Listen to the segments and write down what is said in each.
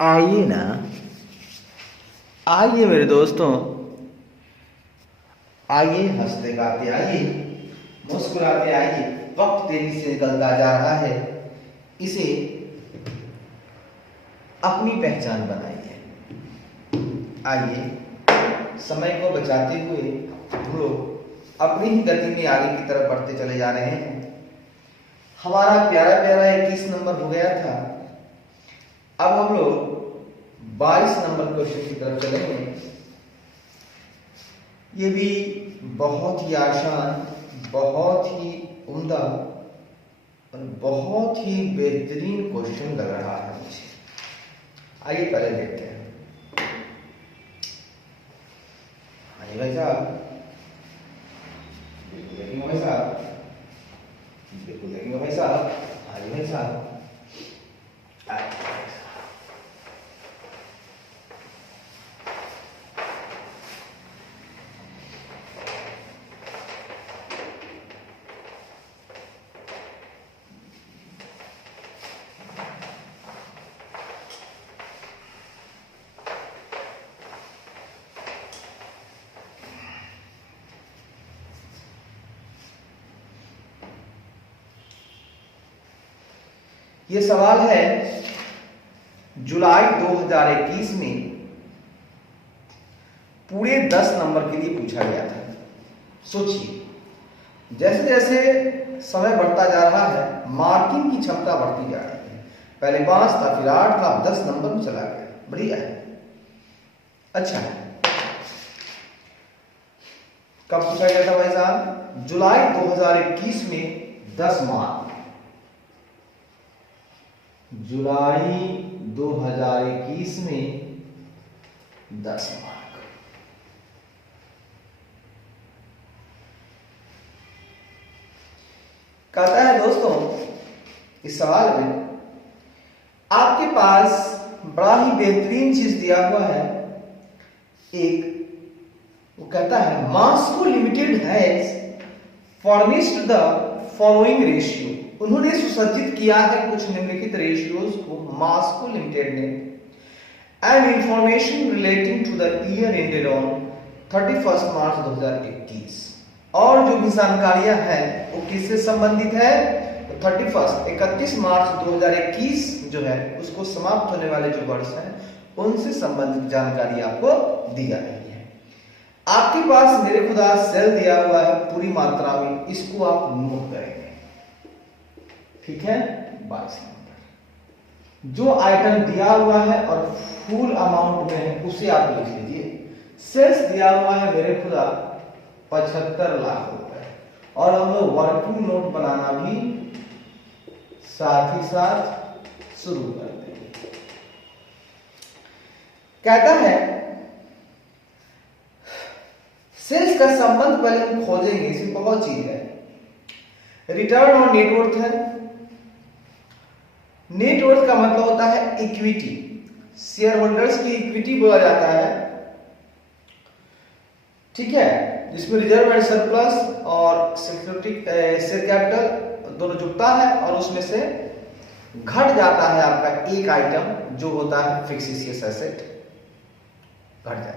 आइए ना, आइए मेरे दोस्तों, आइए हंसते गाते आइए, मुस्कुराते आइए। वक्त तेजी से निकलता जा रहा है, इसे अपनी पहचान बनाइए। आइए, समय को बचाते हुए हम लोग अपनी ही गति में आगे की तरफ बढ़ते चले जा रहे हैं। हमारा प्यारा प्यारा 21 नंबर हो गया था। अब हम लोग 22 नंबर क्वेश्चन की तरफ चलेंगे। ये भी बहुत ही आसान, बहुत ही उम्दा और बहुत ही बेहतरीन क्वेश्चन लग रहा है मुझे। आइए पहले देखते हैं। आइए भाई साहब, बिल्कुल देखेंगे भाई साहब, बिल्कुल देखेंगे भाई साहब। आइए भाई साहब, ये सवाल है जुलाई 2021 में पूरे 10 नंबर के लिए पूछा गया था। सोचिए, जैसे जैसे समय बढ़ता जा रहा है, मार्किंग की क्षमता बढ़ती जा रही है। पहले 5 था, फिर 8 था, 10 नंबर में चला गया। बढ़िया है, अच्छा है। कब पूछा गया था भाई साहब? जुलाई 2021 में 10 मार्क। जुलाई 2021 में 10 मार्क। कहता है दोस्तों, इस सवाल में आपके पास बड़ा ही बेहतरीन चीज दिया हुआ है। एक वो कहता है Moscow Limited has furnished the following ratio. उन्होंने सुसज्जित किया है कुछ निम्नलिखित रेशियोज को, मास्को लिमिटेड ने। And information relating to the year ended on 31 March 2021। और जो भी जानकारियां हैं वो किससे संबंधित है? तो 31 मार्च 2021 जो है उसको समाप्त होने वाले जो वर्ष हैं उनसे संबंधित जानकारी आपको दी जा रही है। आपके पास मेरे खुदा सेल दिया हुआ है पूरी मात्रा में, इसको आप नोट करेंगे, ठीक है। 22 नंबर जो आइटम दिया हुआ है और फुल अमाउंट में है उसे आप लिख लीजिए। सेल्स दिया हुआ है मेरे खुदा 75 लाख रुपए, और हम लोग वर्किंग नोट बनाना भी साथ ही साथ शुरू कर देंगे। कहता है सेल्स का संबंध पहले हम खोजेंगे, इसमें बहुत चीज है। रिटर्न और नेटवर्थ है। नेटवर्थ का मतलब होता है इक्विटी, शेयर होल्डर्स की इक्विटी बोला जाता है, ठीक है, जिसमें रिजर्व एंड सरप्लस और सिक्योरिटी शेयर कैपिटल दोनों जुड़ता है, और उसमें से घट जाता है आपका एक आइटम जो होता है फिक्सिशियस एसेट, घट जाता है।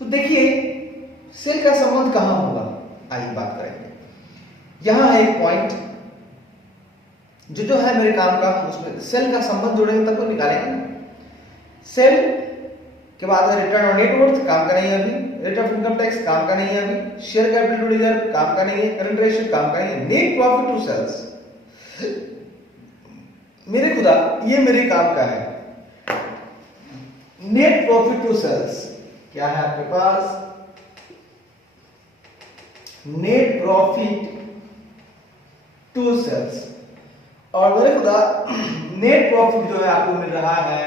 तो देखिए सेल का संबंध कहां होगा, आइए बात करेंगे। यहां है एक पॉइंट जो है मेरे काम का, उसमें सेल का संबंध जोड़ेंगे तब तो निकालेंगे ना। सेल के बाद रिटर्न ऑन नेटवर्थ काम का नहीं है अभी, रेट ऑफ इनकम टैक्स काम का नहीं है अभी, शेयर कैपिटल टू रिजर्व काम का नहीं है, करंट रेशियो काम का नहीं है, नेट प्रॉफिट टू सेल्स मेरे खुदा ये मेरे काम का है। नेट प्रॉफिट टू सेल्स क्या है आपके पास? Net profit to sales. और मेरे खुदा नेट प्रॉफिट जो है आपको मिल रहा है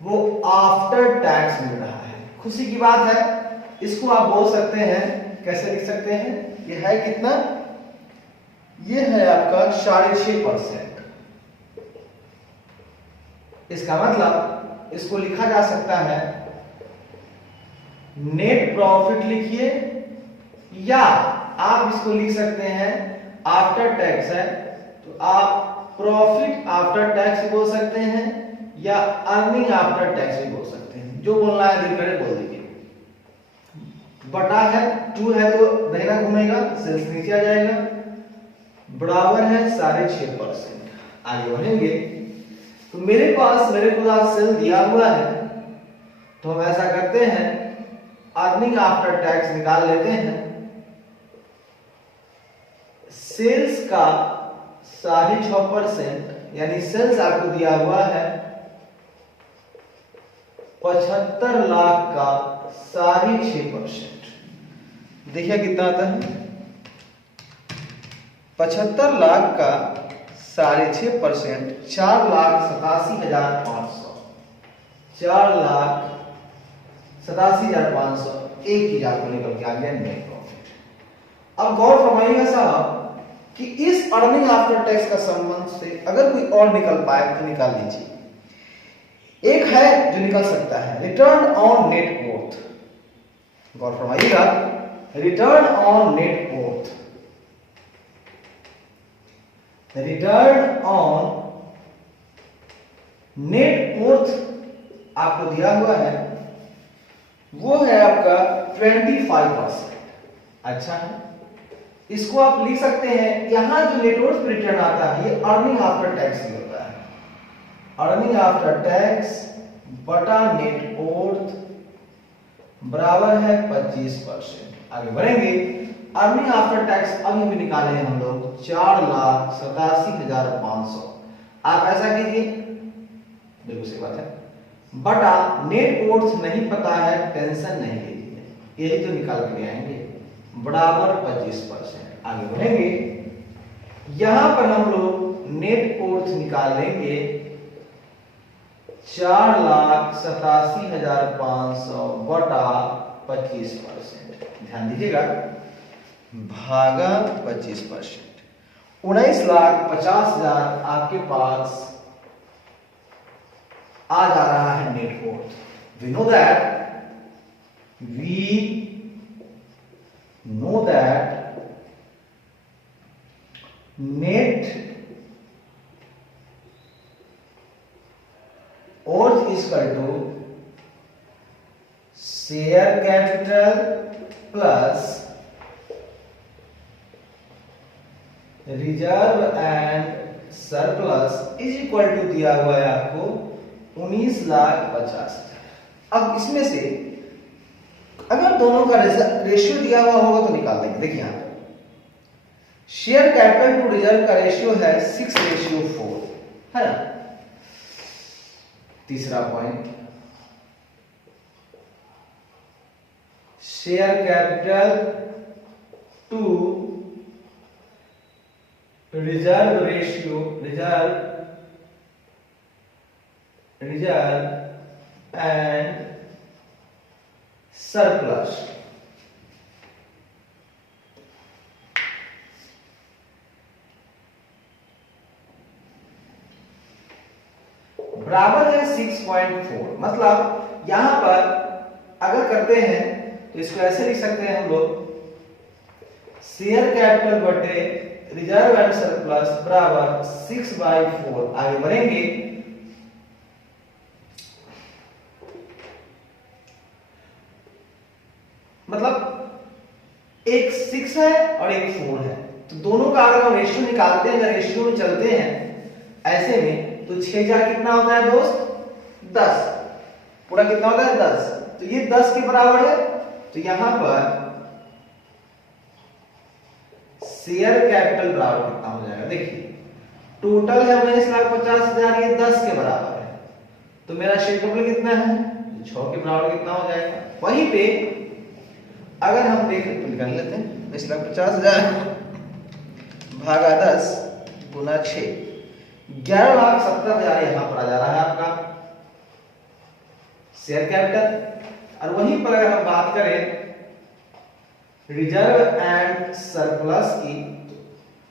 वो आफ्टर टैक्स मिल रहा है। खुशी की बात है, इसको आप बोल सकते हैं, कैसे लिख सकते हैं? ये है कितना? ये है आपका 6.5%। इसका मतलब इसको लिखा जा सकता है नेट प्रॉफिट लिखिए, या आप इसको लिख सकते हैं आफ्टर टैक्स है तो आप प्रॉफिट आफ्टर टैक्स बोल सकते हैं, या अर्निंग आफ्टर टैक्स भी बोल सकते हैं, जो बोलना है दिल करे बोल दीजिए। बटा है 2 है तो दाहिना घूमेगा, सेल्स नीचे आ जाएगा, बराबर है 6.5%। आगे बढ़ेंगे तो मेरे पास मेरे पास सेल दिया हुआ है, तो हम ऐसा करते हैं अर्निंग आफ्टर टैक्स निकाल लेते हैं। सेल्स का 6.5%, यानी सेल्स आपको दिया हुआ है 75 लाख का 6.5%। देखिए कितना आता है, 75 लाख का 6.5%, 4,87,500, 4,87,500 एक ही जाकर निकल के आ गया नेट प्रॉफिट। अब गौर फरमाइएगा साहब कि इस अर्निंग आफ्टर टैक्स का संबंध से अगर कोई और निकल पाए तो निकाल लीजिए। एक है जो निकल सकता है रिटर्न ऑन नेट वर्थ। गौर फरमाइएगा, return on net worth, return on net worth आपको दिया हुआ है, वो है आपका 25%। अच्छा है, इसको आप लिख सकते हैं, यहां जो नेटवर्थ रिटर्न आता है ये अर्निंग आफ्टर टैक्स ही होता है। अर्निंग आफ्टर टैक्स बटा नेटवर्थ बराबर है 25%। आगे बढ़ेंगे, अर्निंग आफ्टर टैक्स अभी भी निकाले हैं हम लोग 4,87,500। आप ऐसा कीजिए, बिल्कुल सही बात है, बटा नेटवर्थ नहीं पता है, टेंशन नहीं लीजिए, यही तो निकाल के ले आएंगे, बराबर 25%। आगे बढ़ेंगे, यहां पर हम लोग नेटवर्थ निकाल लेंगे 4,87,500 बटा 25%। ध्यान दीजिएगा, भागा 25%, 19,50,000 आपके पास आ जा रहा है net worth. We know that net worth is equal to share capital plus reserve and surplus is equal to दिया हुआ है आपको 19,50,000। अब इसमें से अगर दोनों का रेशियो दिया हुआ होगा तो निकाल देंगे। देखिए यहां शेयर कैपिटल टू रिजर्व का रेशियो है 6:4, है ना। तीसरा point, share capital to reserve ratio, reserve and surplus. बराबर है 6.4। मतलब यहां पर अगर करते हैं तो इसको ऐसे लिख सकते हैं हम लोग, शेयर कैपिटल बटे रिजर्व एंड सरप्लस बराबर 6/4। आगे बढ़ेंगे, मतलब एक 6 है और एक 4 है, तो दोनों का अगर हम रेशियो निकालते हैं, अगर रेशियो में चलते हैं ऐसे में, तो 6 कितना होता है दोस्त, 10। पूरा कितना होता है 10, तो ये 10 के बराबर है। तो यहां पर शेयर कैपिटल बराबर कितना हो जाएगा, देखिए टोटल है 19,50,000, ये 10 के बराबर है, तो मेरा शेयर कैपिटल कितना है, 6 के बराबर कितना हो जाएगा। वहीं पे अगर हम देख निकाल लेते हैं, 19,50,000 भागा 10 गुना 6, 11,70,000 यहां पर आ जा रहा है आपका शेयर कैपिटल। और वहीं पर अगर हम बात करें रिजर्व एंड सरप्लस की,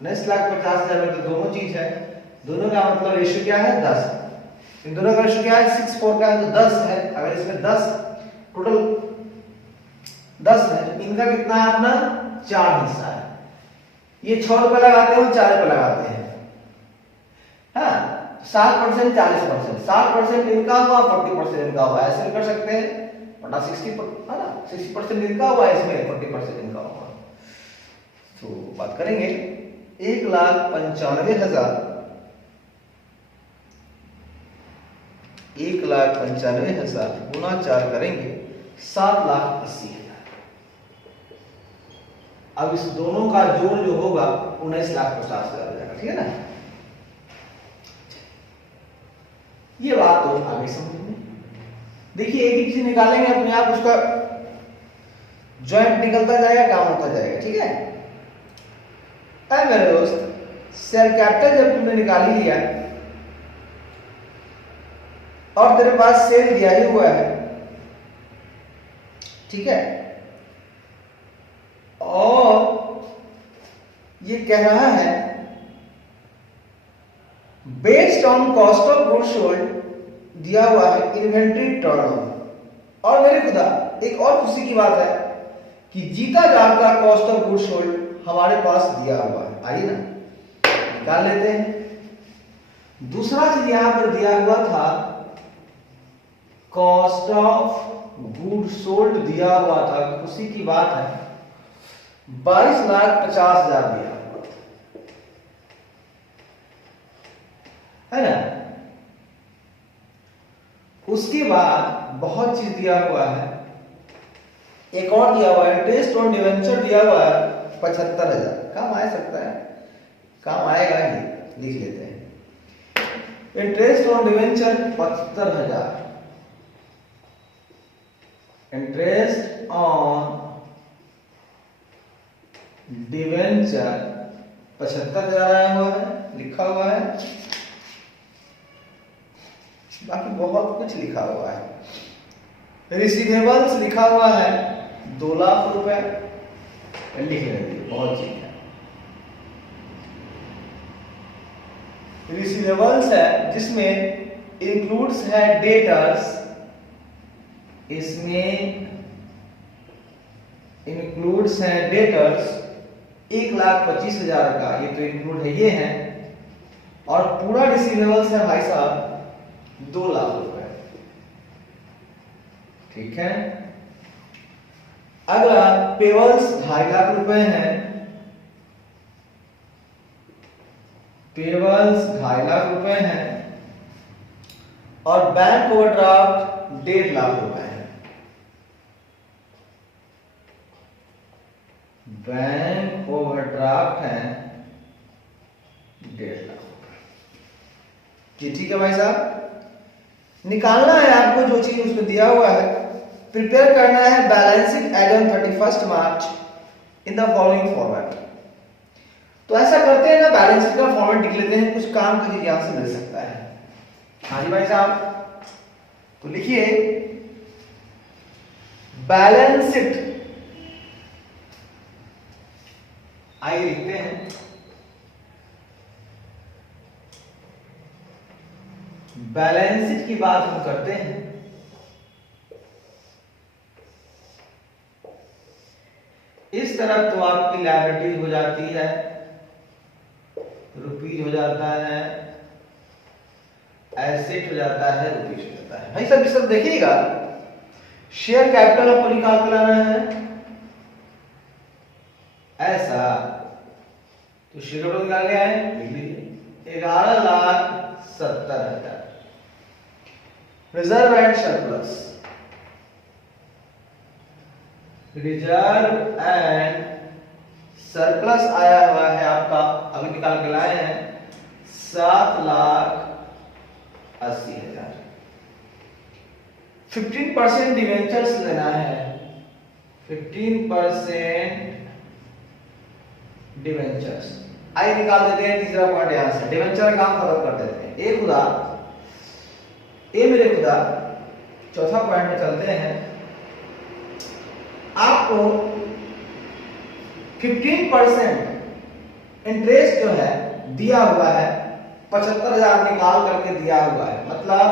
19,50,000 में तो दोनों चीज है, दोनों का मतलब रेशियो क्या है 10, इन दोनों का रेशियो क्या है 6:4 का है, तो 10 है। अगर इसमें 10 टोटल 10 है, तो इनका कितना है अपना 4 हिस्सा है। ये 6 रुपए लगाते हैं, 4 रुपए लगाते हैं, हाँ 60%, 40%, 60% इनका हुआ, 40% इनका हुआ, ऐसे कर सकते हैं। बटा 60 है ना, 60% इनका हुआ, इसमें 40% इनका हुआ। तो बात करेंगे 1,95,000, 1,95,000 गुना 4 करेंगे 7,80,000। अब इस दोनों का जोड़ जो होगा 19,50,000 हो जाएगा, ठीक है ना। ये बात तो आगे समझ में। देखिए एक एक चीज निकालेंगे अपने आप, उसका जॉइंट निकलता जाएगा, काम होता जाएगा, ठीक है। मेरे दोस्त, शेयर कैपिटल जब तुमने निकाल ही लिया और तेरे पास सेल दिया ही हुआ है, ठीक है, और ये कह रहा है based on cost of goods sold, दिया हुआ है इन्वेंट्री टर्नओवर। और मेरे खुदा एक और खुशी की बात है कि जीता जागता कॉस्ट ऑफ गुड्स सोल्ड हमारे पास दिया हुआ है। आइए ना निकाल लेते हैं। दूसरा चीज यहां पर दिया हुआ था कॉस्ट ऑफ गुड सोल्ड दिया हुआ था, खुशी की बात है 22,50,000 दिया हुआ है ना। उसके बाद बहुत चीज दिया हुआ है, एक और दिया हुआ है इंटरेस्ट ऑन डिवेंचर दिया हुआ है 75,000। काम आ सकता है, काम आएगा ही, लिख लेते हैं। Interest on debenture 75,000, interest on debenture 75,000 आया हुआ है, लिखा हुआ है। बाकी बहुत कुछ लिखा हुआ है। रिसीवेबल्स लिखा हुआ है 2 लाख रुपए, लिख लेंगे, बहुत चीज है। रिसीवेबल्स है जिसमें इंक्लूड्स है डेटर्स, इसमें इंक्लूड्स है डेटर्स 1,25,000 का, ये तो इंक्लूड है, ये है। और पूरा रिसीवेबल्स है भाई साहब 2 लाख रुपए, ठीक है। अगला पेबल्स 2.5 लाख रुपए हैं, पेबल्स 2.5 लाख रुपए हैं। और बैंक ओवरड्राफ्ट 1.5 लाख रुपए है, बैंक ओवरड्राफ्ट है 1.5 लाख रुपए। ठीक है भाई साहब, निकालना है आपको जो चीज उसमें दिया हुआ है, प्रिपेयर करना है balance sheet as on 31 March in the following format. तो ऐसा करते हैं ना, बैलेंस शीट का फॉर्मेट लिख लेते हैं, कुछ काम का यहां से मिल सकता है। हाँ जी भाई साहब, तो लिखिए बैलेंस शीट, आइए लिखते हैं बैलेंस शीट की बात हम करते हैं। इस तरफ तो आपकी लायबिलिटीज हो जाती है, रुपीज हो जाता है, एसेट हो जाता है, रुपीज हो जाता है। भाई सब सब देखिएगा, शेयर कैपिटल आपको निकाल कर लाना है ऐसा, तो शेयर कैपिटल निकाल लिया है, लिख लीजिए 11,70,000। Reserve and surplus, reserve and surplus आया हुआ है आपका, अभी निकाल के लाए हैं 7,80,000। 15% डिवेंचर्स लेना है, 15% डिवेंचर्स। आइए निकाल देते हैं तीसरा पॉइंट यहां से, डिवेंचर का काम खत्म कर देते हैं। एक खुदा ये मेरे खुदा, चौथा पॉइंट में चलते हैं। आपको 15% इंटरेस्ट जो है दिया हुआ है, 75,000 निकाल करके दिया हुआ है। मतलब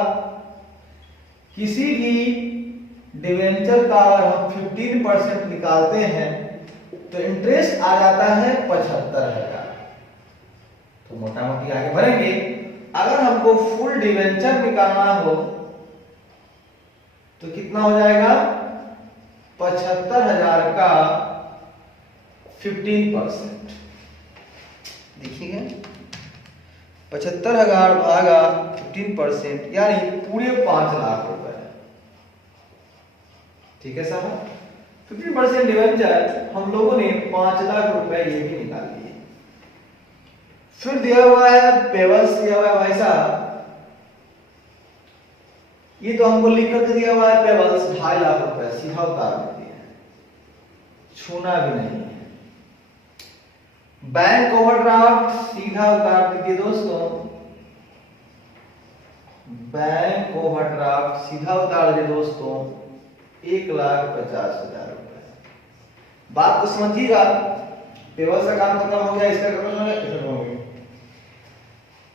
किसी भी डिवेंचर का हम 15% निकालते हैं तो इंटरेस्ट आ जाता है 75,000। तो मोटा मोटी आगे बढ़ेंगे, अगर हमको फुल डिवेंचर निकालना हो तो कितना हो जाएगा? 75,000 का 15%। देखिएगा 75,000 भागा 15% यानी पूरे 5 लाख रुपए। ठीक है साहब, 15% डिवेंचर हम लोगों ने 5 लाख रुपए ये भी निकाल लिए। फिर दिया हुआ है पेबल्स, दिया हुआ है भाई साहब, ये तो हमको लिख कर दिया हुआ है पेबल्स 2.5 लाख रुपए, सीधा उतार देते हैं, छूना भी नहीं है। बैंक ओवरड्राफ्ट सीधा उतार दीजिए दोस्तों, बैंक ओवरड्राफ्ट सीधा उतार दीजिए दोस्तों, 1,50,000 रुपए। बात तो समझिएगा, पेबल्स का काम खत्म हो गया, इसका खत्म हो गया।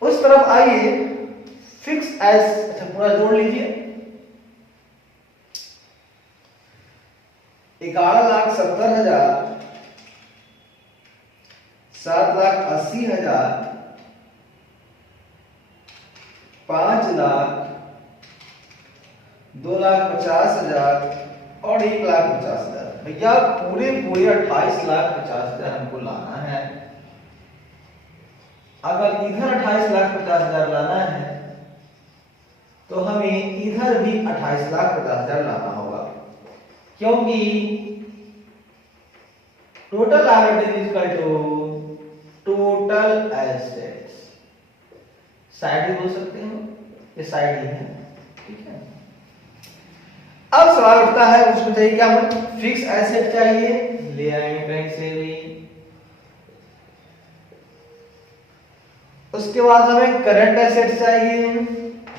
उस तरफ आइए, फिक्स एस, अच्छा पूरा जोड़ लीजिए, 11,70,000, 7,80,000, 5 लाख, 2,50,000 और 1,50,000। भैया पूरे 28,50,000 हमको लाना है। अगर इधर 28,50,000 लाना है तो हमें इधर भी 28,50,000 लाना होगा, क्योंकि total liability is equal to total assets. Side भी बोल सकते हो, ये साइड ही है। ठीक है, अब सवाल उठता है, उसमें चाहिए क्या? हमें फिक्स एसेट चाहिए, ले आएंगे कहीं से भी। उसके बाद हमें करंट एसेट चाहिए,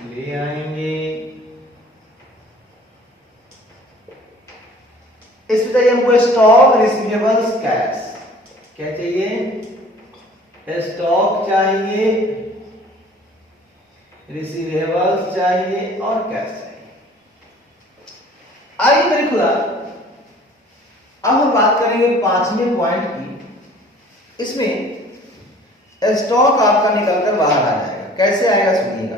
ले आएंगे। इसमें चाहिए हमको स्टॉक, रिसीवेबल्स, कैश। क्या चाहिए? स्टॉक चाहिए, रिसीवेबल्स चाहिए और कैश चाहिए। आइए मेरे खुदा, अब हम बात करेंगे 5वें पॉइंट की। इसमें स्टॉक आपका निकलकर बाहर आ जाएगा। कैसे आएगा सुनिएगा,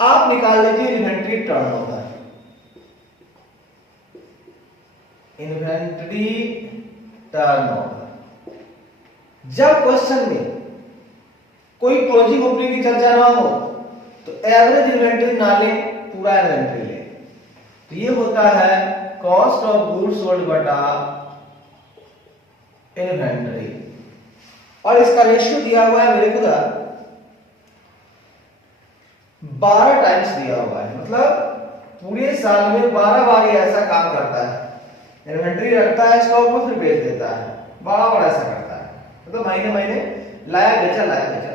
आप निकाल लीजिए इन्वेंट्री टर्नओवर। इन्वेंट्री टर्नओवर, जब क्वेश्चन में कोई क्लोजिंग ओपनिंग की चर्चा ना हो तो एवरेज इन्वेंट्री ना ले, पूरा इन्वेंट्री ले। तो ये होता है कॉस्ट ऑफ गुड्स सोल्ड बटा इन्वेंट्री, और इसका रेशियो दिया हुआ है मेरे खुदा 12 टाइम्स दिया हुआ है। मतलब पूरे साल में 12 बार ये ऐसा काम करता है, इन्वेंट्री रखता है स्टॉक में, फिर बेच देता है, 12 बार ऐसा करता है। मतलब महीने महीने लाया बेचा, लाया बेचा।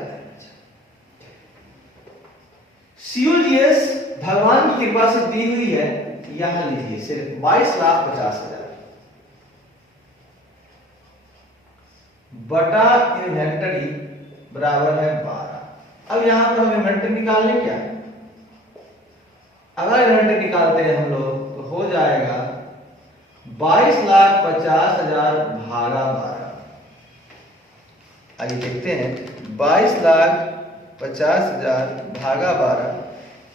सीओजीएस भगवान की कृपा से दी हुई है, यहां लीजिए सिर्फ 22,50,000 बटा इन्वेंटरी बराबर है 12। अब यहां पर हम इन्वेंटरी निकाल लें क्या? अगर इन्वेंटरी निकालते हैं हम लोग तो हो जाएगा 22,50,000 भागा 12। आइए देखते हैं, 22,50,000 भागा 12,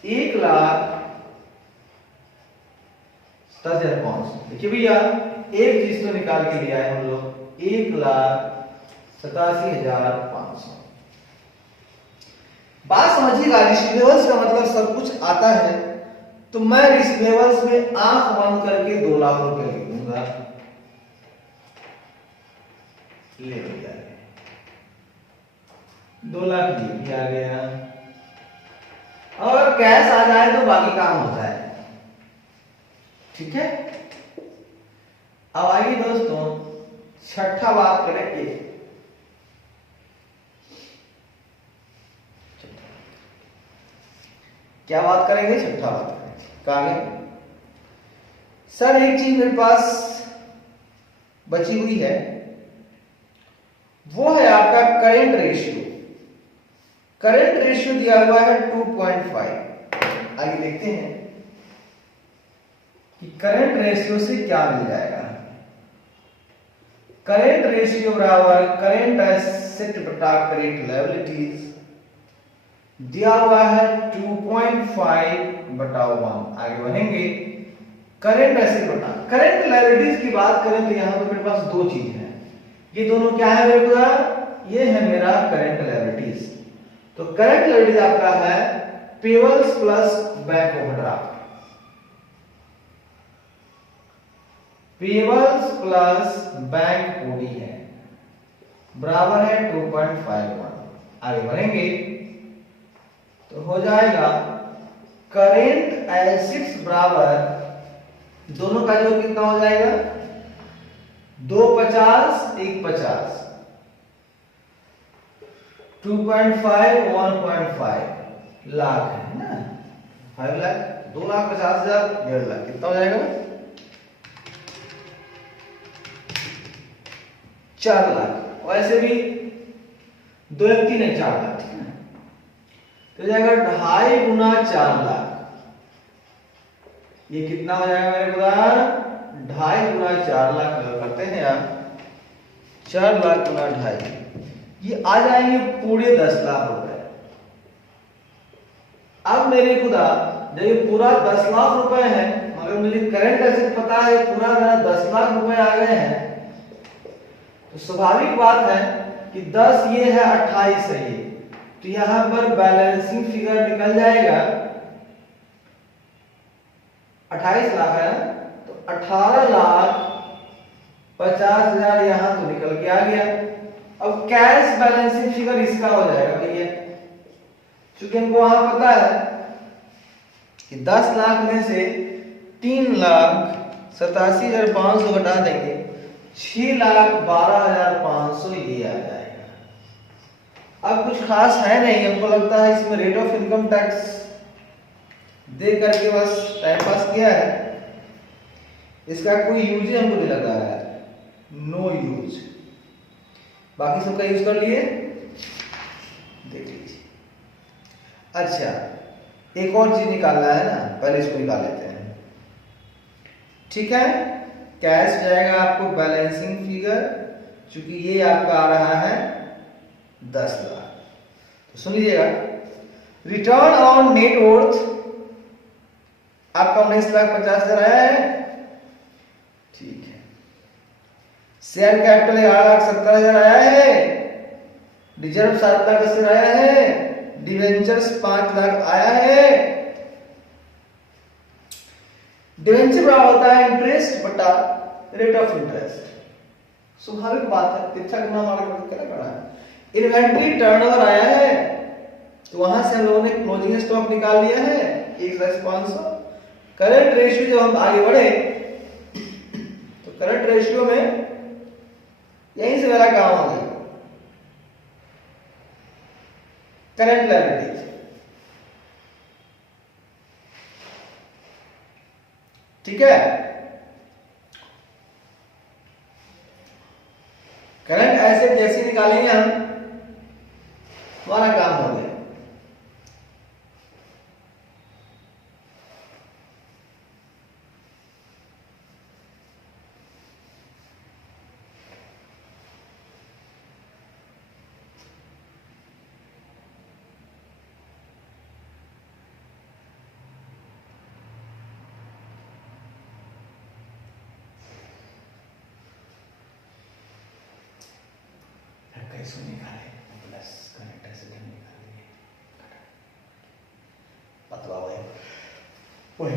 1,10,500। देखिए भैया एक चीज तो निकाल के लिया है हम लोग, 1,87,500। बात समझिएगा, रिसीवेबल्स का मतलब सब कुछ आता है, तो मैं रिसीवेबल्स में आंख बंद करके 2 लाख रुपए लिख दूंगा। ले भैया 2 लाख भी आ गया, और कैश आ जाए तो बाकी काम होता है। ठीक है, अब आइए दोस्तों छठा बात करेंगे। क्या बात करेंगे? छठा बात करेंगे। कहां? सर एक चीज मेरे पास बची हुई है, वो है आपका करेंट रेशियो। करंट रेशियो दिया हुआ है 2.5। आइए देखते हैं कि करंट रेशियो से क्या मिल जाएगा। करंट रेशियो बराबर करंट एसेट बटा करंट लायबिलिटीज दिया हुआ है 2.5/1। आगे बढ़ेंगे। करंट एसेट बटा करंट लायबिलिटीज की बात करें तो यहां पे मेरे पास दो चीज है। ये दोनों क्या है मेरे पास? ये है मेरा करंट लायबिलिटीज। तो करंट लायबिलिटीज आपका है payables plus bank overdraft. Payables plus bank OD है बराबर है 2.51। आगे बढ़ेंगे तो हो जाएगा करेंट एसेट्स बराबर दोनों का योग कितना हो जाएगा? 250 150 2.5 1.5 लाख है ना। 5 लाख 2,50,000 1.5 लाख कितना हो जाएगा? 4 लाख। वैसे भी 2 1 3 है 4 लाख, ठीक है। तो जाएगा 2.5 गुना 4 लाख। ये कितना हो जाएगा मेरे पास? 2.5 गुना 4 लाख करते हैं आप। 4 लाख गुना 2.5 ये आ जाएंगे पूरे 10 लाख रुपए। अब मेरे खुदा जब ये पूरा 10 लाख रुपए है, मगर मुझे करंट एसेट पता है पूरा मेरा 10 लाख रुपए आ गए हैं, तो स्वाभाविक बात है कि 10 ये है 28 है ये, तो यहां पर बैलेंसिंग फिगर निकल जाएगा 28 लाख है, तो 18,50,000 यहां तो निकल के आ गया। अब कैश बैलेंसिंग फिगर इसका हो जाएगा भैया, क्योंकि हमको वहां पता है कि 10 लाख में से 3,87,500 घटा देंगे, 6,12,500 ये आ जाएगा। अब कुछ खास है नहीं, हमको लगता है इसमें रेट ऑफ इनकम टैक्स दे करके बस टाइम पास किया है, इसका कोई यूज ही हमको नहीं लगा है, नो यूज। बाकी सबका यूज कर लिए, देख लीजिए। अच्छा, एक और चीज निकालना है ना, पहले इसको निकाल लेते हैं, ठीक है। कैश जाएगा आपको बैलेंसिंग फिगर, क्योंकि ये आपका आ रहा है 10 लाख। तो सुन लीजिएगा, रिटर्न ऑन नेट वर्थ आपका 19,50,000 आया है, ठीक है। शेयर कैपिटल 11,70,000 आया है, रिजर्व 7,80,000 आया है, डिवेंचर्स 5 लाख आया है। डिवेंचर बराबर होता है इंटरेस्ट बटा रेट ऑफ इंटरेस्ट, स्वाभाविक बात है, तिरछा गुना मार करना पड़ा है। इन्वेंटरी टर्नओवर आया है, तो वहां से हम लोगों ने क्लोजिंग स्टॉक निकाल लिया है 1,500। करंट रेशियो जब हम आगे बढ़े तो करंट रेशियो में यहीं से मेरा काम आ गया, करंट लायबिलिटीज। ठीक है, करंट एसेट जैसे निकालेंगे हम, हमारा काम हो गया। कैसे निकाले? प्लस करंट एसेट निकालेंगे, पतला हुआ है वही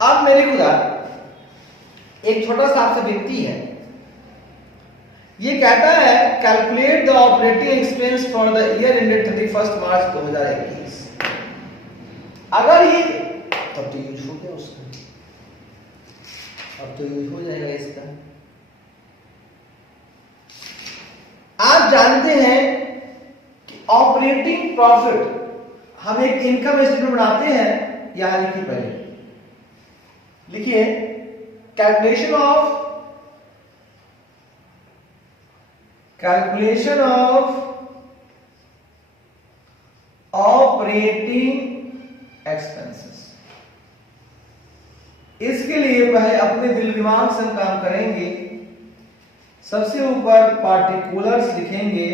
अब मेरे खुदा एक छोटा सा आपसे विनती है, ये कहता है calculate the operating expense for the year ended 31 March 2021। अगर ये तब तो यूज हो गया उसका, अब तो यूज हो जाएगा इसका। आप जानते हैं कि ऑपरेटिंग प्रॉफिट हम एक इनकम स्टेटमेंट बनाते हैं, यहां लिखिए, पहले लिखिए कैलकुलेशन ऑफ ऑपरेटिंग एक्सपेंसेस। इसके लिए पहले अपने दिल दिमाग से हम काम करेंगे। सबसे ऊपर पार्टिकुलर्स लिखेंगे,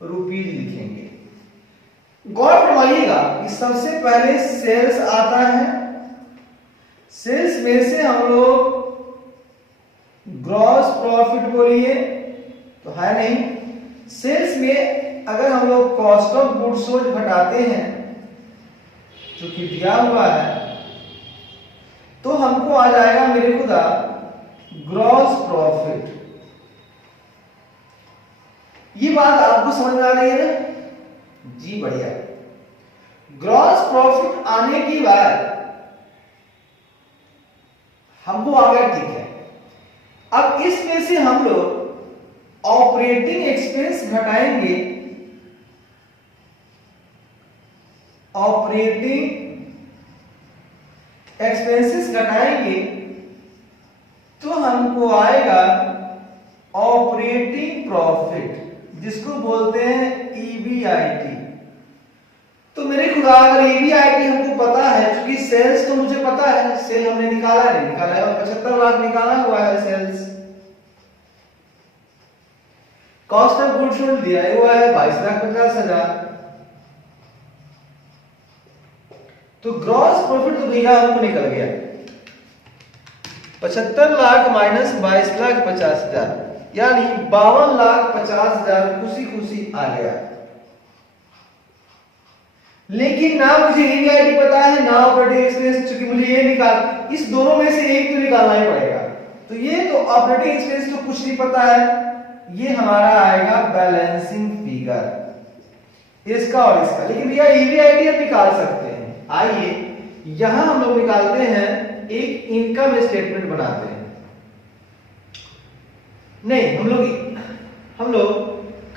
रुपीज लिखेंगे। गौर फरमाइएगा कि सबसे पहले सेल्स आता है, सेल्स में से हम लोग ग्रॉस प्रॉफिट बोलिए तो है नहीं। सेल्स में अगर हम लोग कॉस्ट ऑफ गुड्स सोल्ड घटाते हैं जो कि दिया हुआ है, तो हमको आ जाएगा मेरे खुदा ग्रॉस प्रॉफिट। ये बात आपको समझ में आ रही है ना जी? बढ़िया। ग्रॉस प्रॉफिट आने की बाद हमको आ गया, ठीक है। अब इसमें से हम लोग ऑपरेटिंग एक्सपेंस घटाएंगे, ऑपरेटिंग एक्सपेंसेस घटाएंगे तो हमको आएगा ऑपरेटिंग प्रॉफिट, जिसको बोलते हैं ईबीआईटी। तो मेरे खुदा अगर ईबीआईटी हमको पता है, क्योंकि सेल्स तो मुझे पता है, सेल हमने निकाला है, नहीं निकाला है, 75 लाख निकाला हुआ है sales. Cost of goods sold दिया हुआ है 22,50,000। तो ग्रॉस प्रॉफिट तो भैया हमको निकल गया 75 लाख माइनस 22,50,000, यानी 52,50,000 खुशी खुशी आ गया। लेकिन ना मुझे ईबीआईटी पता है ना ऑपरेटिंग एक्सपेंस, चूंकि मुझे ये निकाल, इस दोनों में से एक तो निकालना ही पड़ेगा। तो ये तो ऑपरेटिंग एक्सपेंस तो कुछ नहीं पता है, ये हमारा आएगा बैलेंसिंग फिगर इसका और इसका। लेकिन भैया ईबीआईटी हम निकाल सकते हैं। आइए यहां हम लोग निकालते हैं, एक इनकम स्टेटमेंट बनाते हैं। नहीं, हम लोग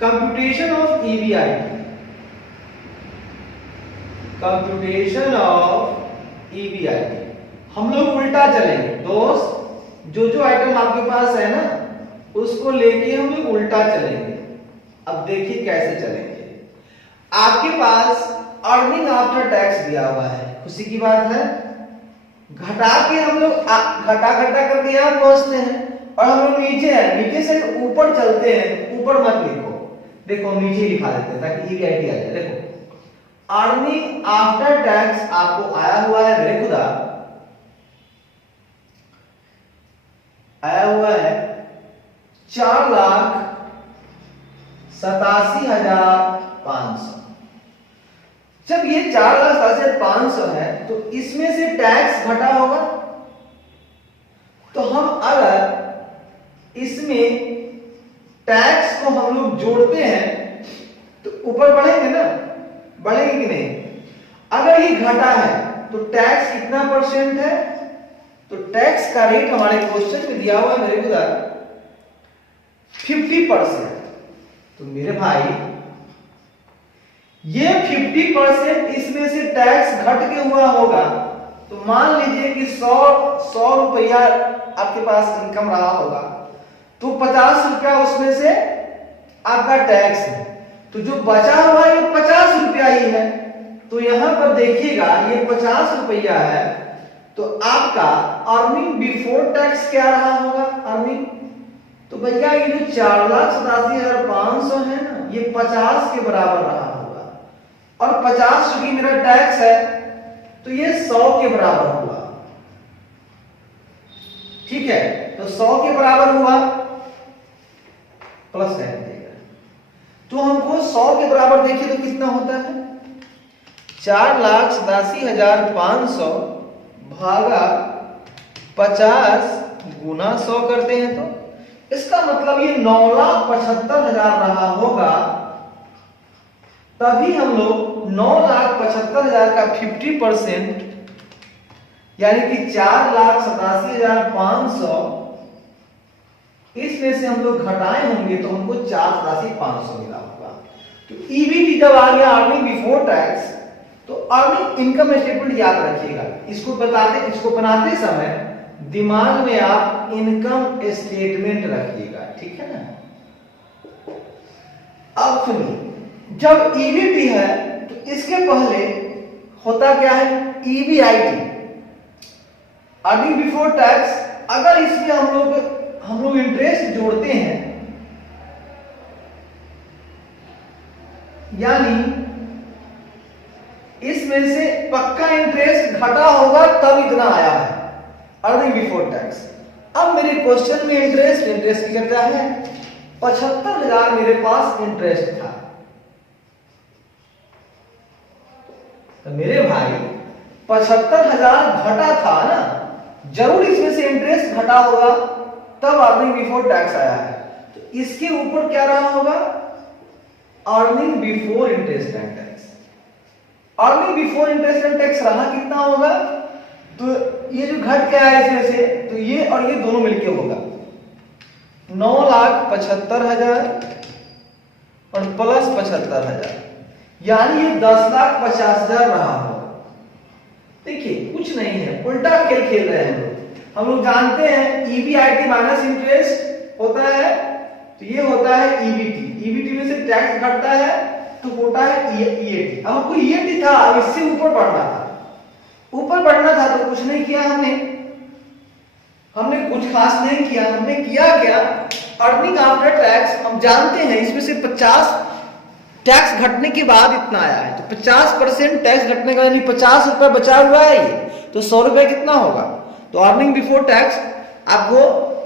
computation of EBIT, computation of EBIT हम लोग उल्टा चलेंगे दोस्त। जो आइटम आपके पास है ना, उसको लेके हम लोग उल्टा चलेंगे। अब देखिए कैसे चलेंगे। आपके पास अर्निंग आफ्टर टैक्स दिया हुआ है, खुशी की बात है। घटा के हम लोग घटा करके यहां पहुंचते हैं, और हम लोग नीचे है, नीचे से ऊपर चलते हैं। ऊपर मत लिखो, देखो नीचे लिखा देते हैं ताकि ईबीआईटी आ जाए। देखो अर्निंग आफ्टर टैक्स आपको आया हुआ है मेरे खुदा, आया हुआ है 4,87,500। जब ये 4,87,500 है तो इसमें से टैक्स घटा होगा। तो हम अगर इसमें टैक्स को हम लोग जोड़ते हैं तो ऊपर बढ़ेंगे ना, बढ़ेंगे कि नहीं? अगर ये घटा है तो टैक्स कितना परसेंट है? तो टैक्स का रेट हमारे क्वेश्चन में दिया हुआ है मेरे खुदा 50%। तो मेरे भाई ये 50% इसमें से टैक्स घट के हुआ होगा। तो मान लीजिए कि 100 रुपया आपके पास इनकम रहा होगा, तो 50 रुपया उसमें से आपका टैक्स है। तो जो बचा हुआ ये 50 रुपया ही है। तो यहां पर देखिएगा ये 50 रुपया है, तो आपका अर्निंग बिफोर टैक्स क्या रहा होगा? अर्निंग तो भैया ये जो 4,87,500 है ना, ये 50 के बराबर रहा होगा, और 50 चूंकि मेरा टैक्स है तो ये 100 के बराबर हुआ। ठीक है, तो 100 के बराबर हुआ, प्लस है देगा। तो हमको 100 के बराबर देखिए तो कितना होता है? 4,87,500 भागा 50 गुना 100 करते हैं तो इसका मतलब ये 9,75,000 रहा होगा। तभी हम लोग 9,75,000 का 50% यानी कि 4,87,500 इसमें से हम लोग घटाए होंगे तो हमको 4,87,500 मिला होगा। तो ईबीटी जब आ गया अर्निंग बिफोर टैक्स, तो अर्निंग इनकम स्टेटमेंट याद रखिएगा। इसको बनाते समय दिमाग में आप इनकम स्टेटमेंट रखिएगा, ठीक है ना? अब सुनिए, जब ईबीटी है तो इसके पहले होता क्या है? EBIT, earning before tax. अगर इसमें हम लोग इंटरेस्ट जोड़ते हैं, यानी इसमें से पक्का इंटरेस्ट घटा होगा तब इतना आया है अर्निंग बिफोर टैक्स। अब मेरे क्वेश्चन में इंटरेस्ट की क्या है, 75,000 मेरे पास इंटरेस्ट था। तो मेरे भाई 75,000 घटा था ना, जरूर इसमें से इंटरेस्ट घटा होगा तब अर्निंग बिफोर टैक्स आया है। तो इसके ऊपर क्या रहा होगा, earning before interest and tax. Earning before interest and tax रहा कितना होगा, तो ये जो घट गया है इसमें से, तो ये और ये दोनों मिलके होगा 9,75,000 और प्लस 75,000, यानी ये 10,50,000 रहा होगा। देखिए कुछ नहीं है, उल्टा खेल खेल रहे हैं हम लोग जानते हैं ईबीआईटी माइनस इंटरेस्ट होता है, तो ये होता है ईबीटी। ईबीटी में से टैक्स घटता है तो होता है ईएटी। अब हमको ईएटी था, अब इससे ऊपर बढ़ना था, तो कुछ नहीं किया हमने कुछ खास नहीं किया। हमने किया क्या, अर्निंग आफ्टर टैक्स हम जानते हैं इसमें से 50 टैक्स घटने के बाद इतना आया है, तो 50% टैक्स घटने का यानी 50 रुपए बचा हुआ है ये, तो 100 रुपए कितना होगा। तो अर्निंग बिफोर टैक्स आपको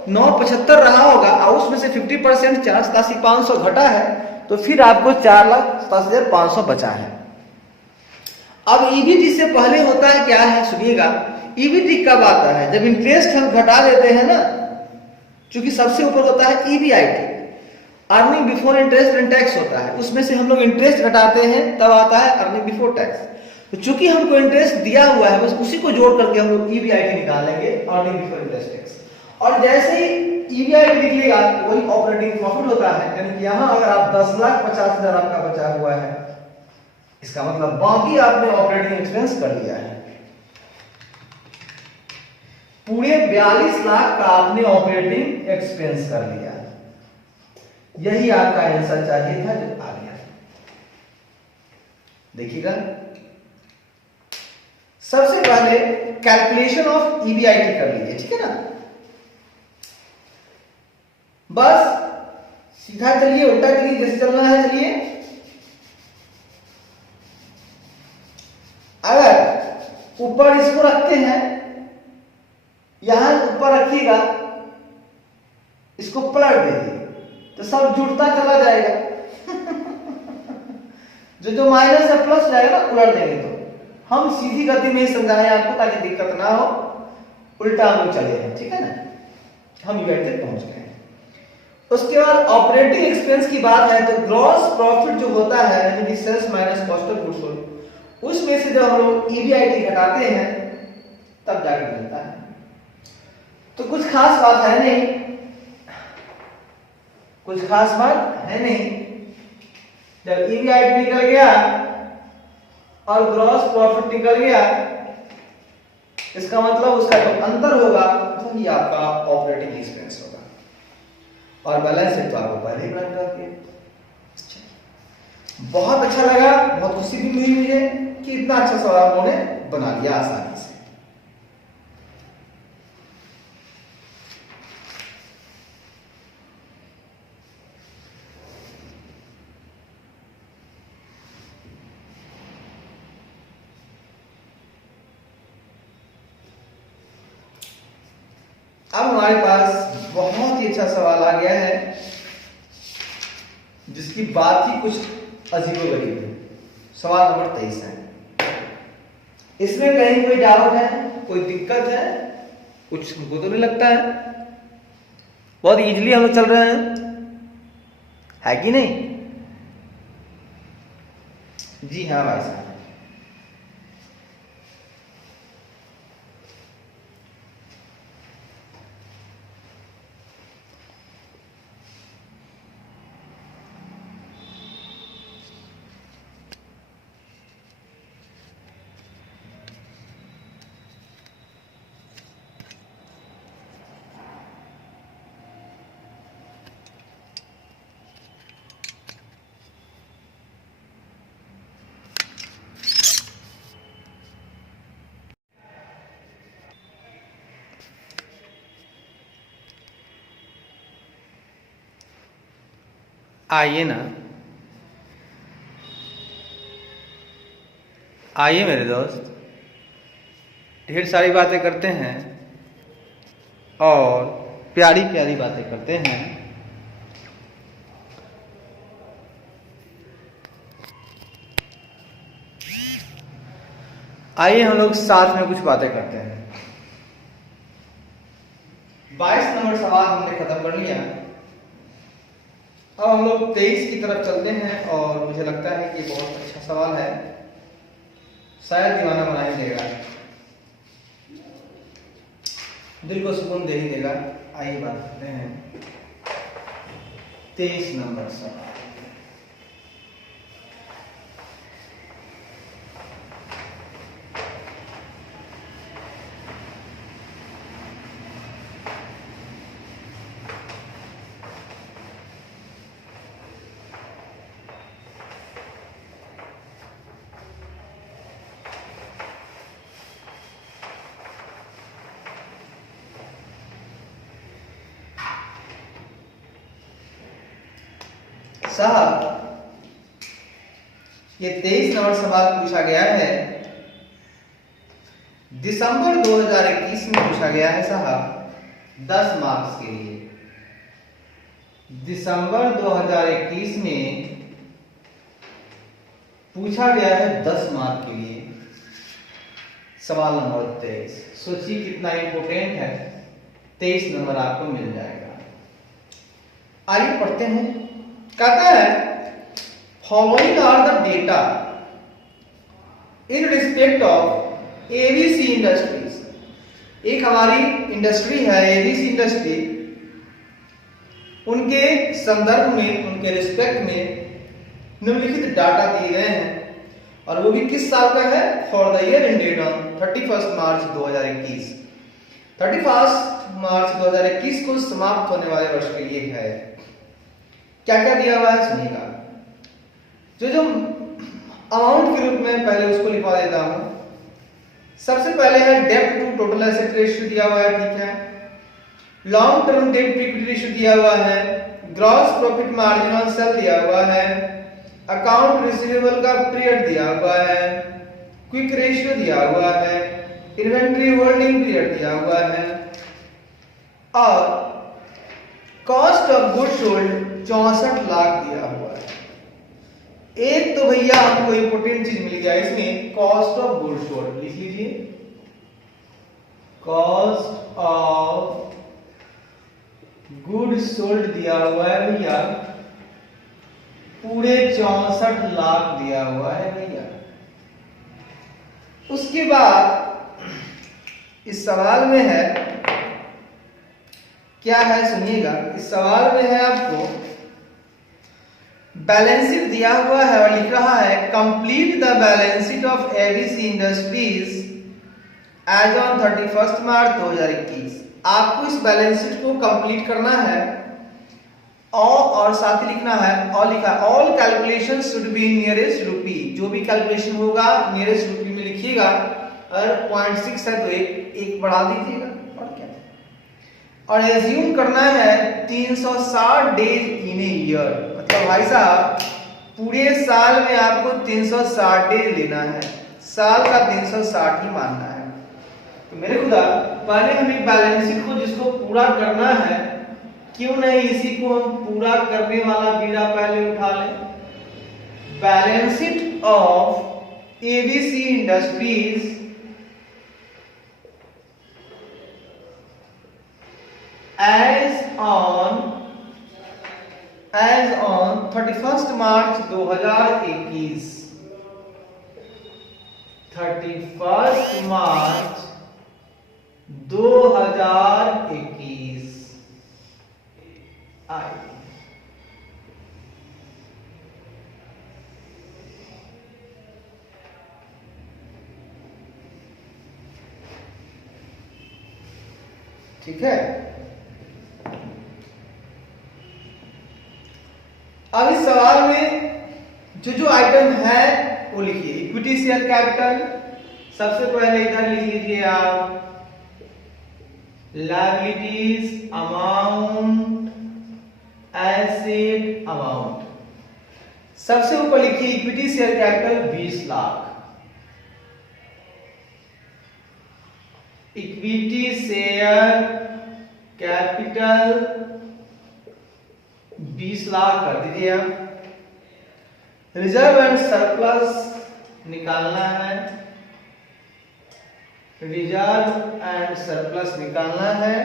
9,75,000 रहा होगा और उसमें से 50% 4,87,500 घटा है, तो फिर आपको 4,87,500 बचा है। अब ईबीटी से पहले होता है क्या है, सुनिएगा, ईबीटी कब आता है, जब इंटरेस्ट हम घटा देते हैं ना, क्योंकि सबसे ऊपर होता है EBIT, earning before interest and tax होता है, उसमें से हम लोग इंटरेस्ट घटाते हैं तब आता है अर्निंग बिफोर टैक्स। तो चूंकि हमको इंटरेस्ट दिया हुआ है, बस उसी को जोड़ करके हम लोग ईबीआईटी निकाल लेंगे, अर्निंग बिफोर इंटरेस्ट टैक्स। और जैसे ही ईबीआईटी निकलेगा वही ऑपरेटिंग प्रॉफिट होता है, यानी कि यहां अगर आप 10,50,000 आपका बचा हुआ है, इसका मतलब बाकी आपने ऑपरेटिंग एक्सपेंस कर लिया है, पूरे 42 लाख का आपने ऑपरेटिंग एक्सपेंस कर लिया। यही आपका आंसर चाहिए था जो आ गया। देखिएगा, सबसे पहले कैलकुलेशन ऑफ ईबीआईटी कर लीजिए, ठीक है ना। बस सीधा चलिए, उल्टा चलिए, जैसे चलना है चलिए। अगर ऊपर इसको रखते हैं, यहां ऊपर रखिएगा, इसको पलट दीजिए तो सब जुड़ता चला जाएगा जो माइनस है प्लस जाएगा ना, उलट देंगे। तो हम सीधी गति में ही समझाएं आपको ताकि दिक्कत ना हो, उल्टा हम लोग चले हैं, ठीक है ना। हम यूनिट तक पहुंच गए। उसके बाद ऑपरेटिंग एक्सपेंस की बात है, तो ग्रॉस प्रॉफिट जो होता है यानी कि sales minus cost of goods sold, उसमें से जब हम लोग ईबीआईटी घटाते हैं तब जाकर मिलता है। तो कुछ खास बात है नहीं, कुछ खास बात है नहीं। जब ईबीआईटी निकल गया और ग्रॉस प्रॉफिट निकल गया, इसका मतलब उसका जो अंतर होगा वही आपका ऑपरेटिंग एक्सपेंस होगा, और बैलेंस शीट तो आपको पहले ही बना रखी है। बहुत अच्छा लगा, बहुत खुशी भी हुई मुझे कि इतना अच्छा सवाल उन्होंने बना लिया आसानी से। अब हमारे पास बहुत ही अच्छा सवाल आ गया है जिसकी बात ही कुछ अजीबोगरीब है। सवाल नंबर 23 है। इसमें कहीं कोई डाउट है, कोई दिक्कत है? कुछ हमको तो नहीं लगता है, बहुत इजीली हम लोग चल रहे हैं, है कि नहीं? जी हाँ भाई साहब। आइए ना, आइए मेरे दोस्त, ढेर सारी बातें करते हैं और प्यारी प्यारी बातें करते हैं। आइए हम लोग साथ में कुछ बातें करते हैं। 22 नंबर सवाल हमने खत्म कर लिया। अब हम लोग 23 की तरफ चलते हैं और मुझे लगता है कि बहुत अच्छा सवाल है, शायद दीवाना बना ही देगा, दिल को सुकून दे ही देगा। आइए बात करते हैं 23 नंबर सवाल। साहब, ये 23 नंबर सवाल पूछा गया है, दिसंबर 2021 में पूछा गया है साहब, 10 मार्क्स के लिए। दिसंबर 2021 में पूछा गया है 10 मार्क के लिए सवाल नंबर 23। सोचिए कितना इंपोर्टेंट है, 23 नंबर आपको मिल जाएगा। आइए पढ़ते हैं। कहता है following are the data in respect of ABC industries. एक हमारी इंडस्ट्री है एबीसी इंडस्ट्री, उनके संदर्भ में, उनके रिस्पेक्ट में निम्नलिखित डाटा दिए गए हैं और वो भी किस साल का है? For the year ended on 31 March 2021। 31 March 2021 को समाप्त होने वाले वर्ष के लिए है। क्या क्या दिया हुआ है सुनिएगा। जो अमाउंट के रूप में पहले उसको लिखवा देता हूं। सबसे पहले है डेब्ट टू टोटल एसेट रेशियो दिया हुआ है, ठीक है। लॉन्ग टर्म डेब्ट टू इक्विटी रेशियो दिया हुआ है। Gross profit margin on sale दिया हुआ है। अकाउंट रिसीवेबल का पीरियड दिया हुआ है। क्विक रेशियो दिया हुआ है। इन्वेंटरी होल्डिंग पीरियड दिया हुआ है और cost of goods sold 64 lakh दिया हुआ है। एक तो भैया हमको इंपोर्टेंट चीज मिल गया इसमें, कॉस्ट ऑफ गुड्स सोल्ड लिख लीजिए। कॉस्ट ऑफ गुड्स सोल्ड दिया हुआ है भैया, पूरे 64 लाख दिया हुआ है भैया। उसके बाद इस सवाल में है, क्या है सुनिएगा। इस सवाल में है आपको बैलेंस शीट दिया हुआ है और लिख रहा है complete the balance sheet of ABC industries as on 31 March 2021। आपको इस बैलेंस शीट को कंप्लीट करना है और साथ ही लिखना है, और लिखा all calculation should be nearest रूपी। जो भी कैलकुलेशन होगा नियरेस्ट रूपी में लिखिएगा। अगर 0.6 है तो एक बढ़ा दीजिएगा और क्या। और एज्यूम करना है 360 डेज इन ए ईयर, मतलब भाई साहब पूरे साल में आपको 360 डेज लेना है, साल का 360 ही मानना है। तो मेरे खुदा पहले हम एक बैलेंस शीट को जिसको पूरा करना है, क्यों नहीं इसी को हम पूरा करने वाला बीड़ा पहले उठा लें। Balance sheet of ABC industries as on 31 March 2021। 31 March 2021 आई। ठीक है। अब इस सवाल में जो आइटम है वो लिखिए। इक्विटी शेयर कैपिटल सबसे पहले इधर लिख लीजिए आप, लायबिलिटीज अमाउंट, एसेट अमाउंट। सबसे ऊपर लिखिए equity share capital 20 lakh. Equity share capital 20 lakh कर दीजिए आप। रिजर्व एंड सरप्लस निकालना है, रिजर्व एंड सरप्लस निकालना है,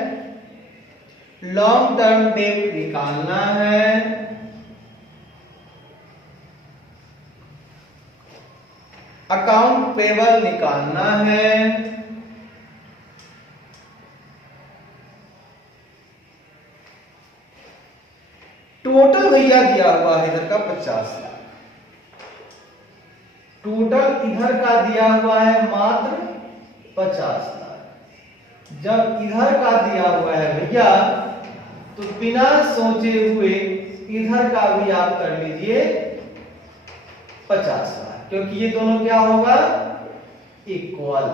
लॉन्ग टर्म डेट निकालना है, अकाउंट पेबल निकालना है, टोटल भैया दिया हुआ है इधर का 50 लाख। टोटल इधर का दिया हुआ है मात्र 50 लाख। जब इधर का दिया हुआ है भैया तो बिना सोचे हुए इधर का भी आप कर लीजिए 50 लाख, क्योंकि ये दोनों क्या होगा इक्वल।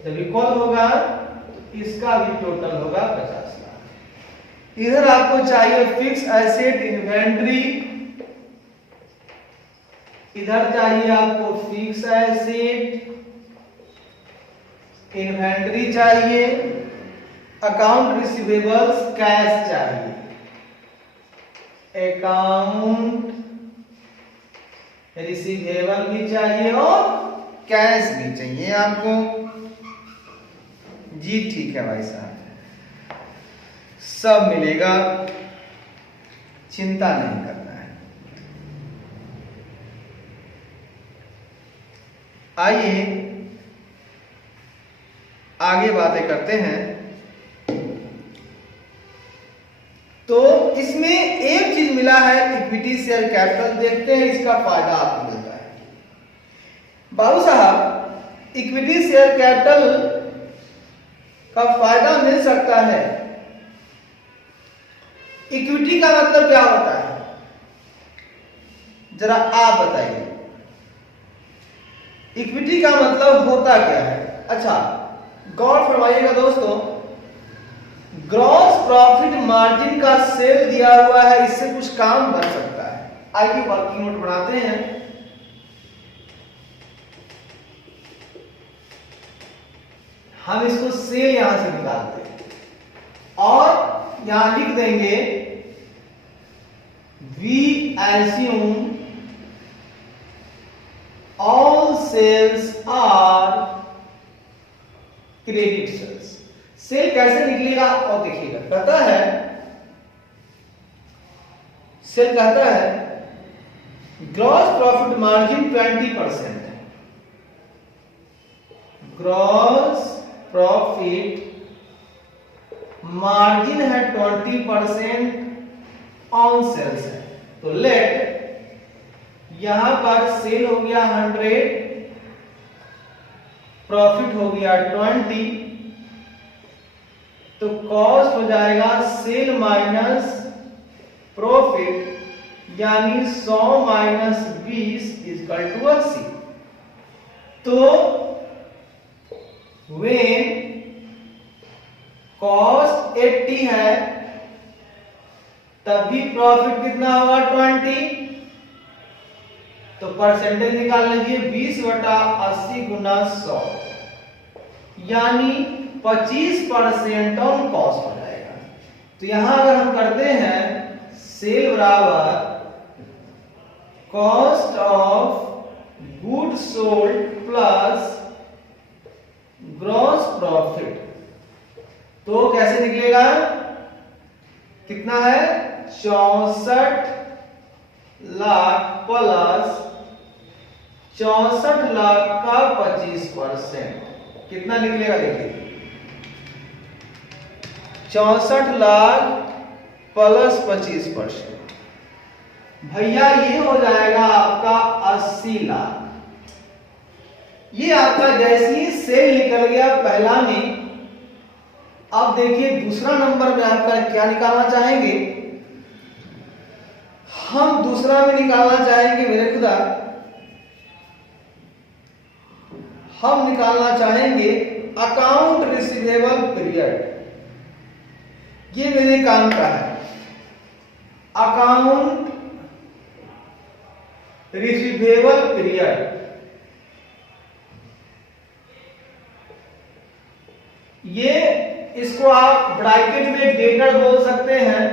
जब इक्वल होगा तो इसका भी टोटल होगा 50 लाख। इधर आपको चाहिए फिक्स एसेट इन्वेंट्री, इधर चाहिए आपको फिक्स एसेट इन्वेंट्री चाहिए, अकाउंट रिसीवेबल्स कैश चाहिए, अकाउंट रिसीवेबल भी चाहिए और कैश भी चाहिए आपको। जी ठीक है भाई साहब, सब मिलेगा, चिंता नहीं करना है। आइए आगे बातें करते हैं। तो इसमें एक चीज मिला है इक्विटी शेयर कैपिटल, देखते हैं इसका फायदा आपको मिलता है। बाबू साहब इक्विटी शेयर कैपिटल का फायदा मिल सकता है। इक्विटी का मतलब क्या होता है जरा आप बताइए, इक्विटी का मतलब होता क्या है? अच्छा गौर फरमाइएगा दोस्तों, ग्रॉस प्रॉफिट मार्जिन का सेल दिया हुआ है, इससे कुछ काम बन सकता है। आइए वर्किंग नोट बनाते हैं। हम इसको सेल यहां से निकालते हैं और यहां लिख देंगे we assume all sales are credit sales. Sale कैसे निकलेगा और देखिएगा, कहता है सेल कहता है ग्रॉस प्रॉफिट मार्जिन 20% है। ग्रॉस प्रॉफिट मार्जिन है 20% ऑन सेल्स है। तो लेट यहां पर सेल हो गया 100, प्रॉफिट हो गया 20, तो कॉस्ट हो जाएगा सेल माइनस प्रॉफिट, यानी 100 माइनस 20 इक्वल टू 80। तो व्हेन कॉस्ट 80 है तब भी प्रॉफिट कितना होगा 20, तो परसेंटेज निकाल लीजिए 20/80 गुना 100, यानी 25% ऑन कॉस्ट हो जाएगा। तो यहां अगर हम करते हैं सेल बराबर cost of good sold plus gross profit, तो कैसे निकलेगा? कितना है 64 लाख प्लस 64 लाख का 25%, कितना निकलेगा? देखिए 64 लाख प्लस 25%, भैया ये हो जाएगा आपका 80 लाख। ये आपका जैसे ही सेल निकल गया पहला में, अब देखिए दूसरा नंबर में आपका क्या निकालना चाहेंगे? हम दूसरा में निकालना चाहेंगे मेरे खुदा, हम निकालना चाहेंगे अकाउंट रिसीवेबल पीरियड। ये मेरे काम का है, अकाउंट रिसीवेबल पीरियड, ये इसको आप ब्रैकेट में डेटर बोल सकते हैं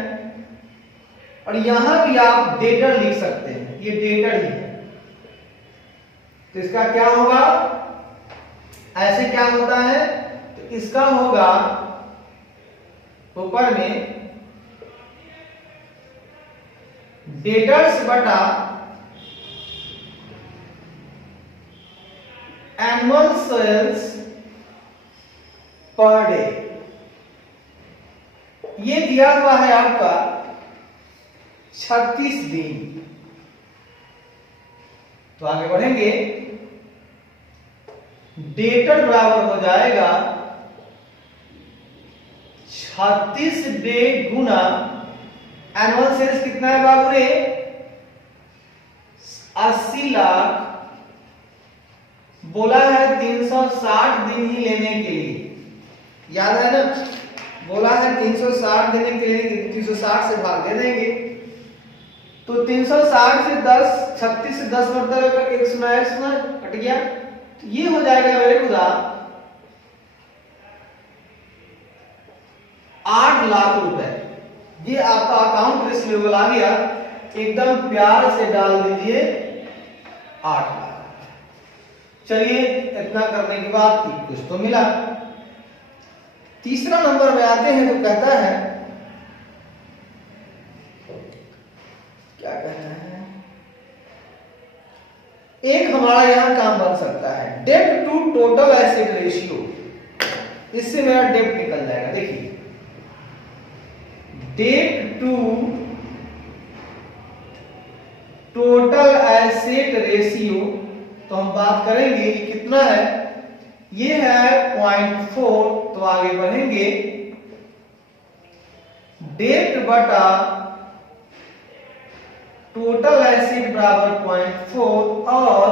और यहां भी आप डेटर लिख सकते हैं, ये डेटर ही है। तो इसका क्या होगा, ऐसे क्या होता है, तो इसका होगा ऊपर में डेटर्स बटा एनुअल सेल्स पर डे। ये दिया हुआ है आपका 36 दिन। तो आगे बढ़ेंगे, डेटर बराबर हो जाएगा 36 डे गुना एनुअल सेल्स कितना है बाबू रे, 80 लाख। बोला है 360 दिन ही लेने के लिए, याद है ना, बोला है 360 देने के लिए 360 से भाग दे देंगे। तो 360 से 10, 36 से 10 मतलब 100 कट गया, तो ये हो जाएगा मेरे खुदा 8 लाख रुपए। ये आपका अकाउंट रिसीवेबल आ गया, एकदम प्यार से डाल दीजिए 8 लाख। चलिए, इतना करने के बाद कुछ तो मिला। तीसरा नंबर में आते हैं तो कहता है, क्या कहता है, एक हमारा यहां काम बन सकता है debt to total asset ratio. इससे मेरा डेट निकल जाएगा। देखिए, debt to total asset ratio, तो हम बात करेंगे कि कितना है, ये है 0.4। तो आगे बढ़ेंगे, डेट बटा टोटल एसेट बराबर 0.4 और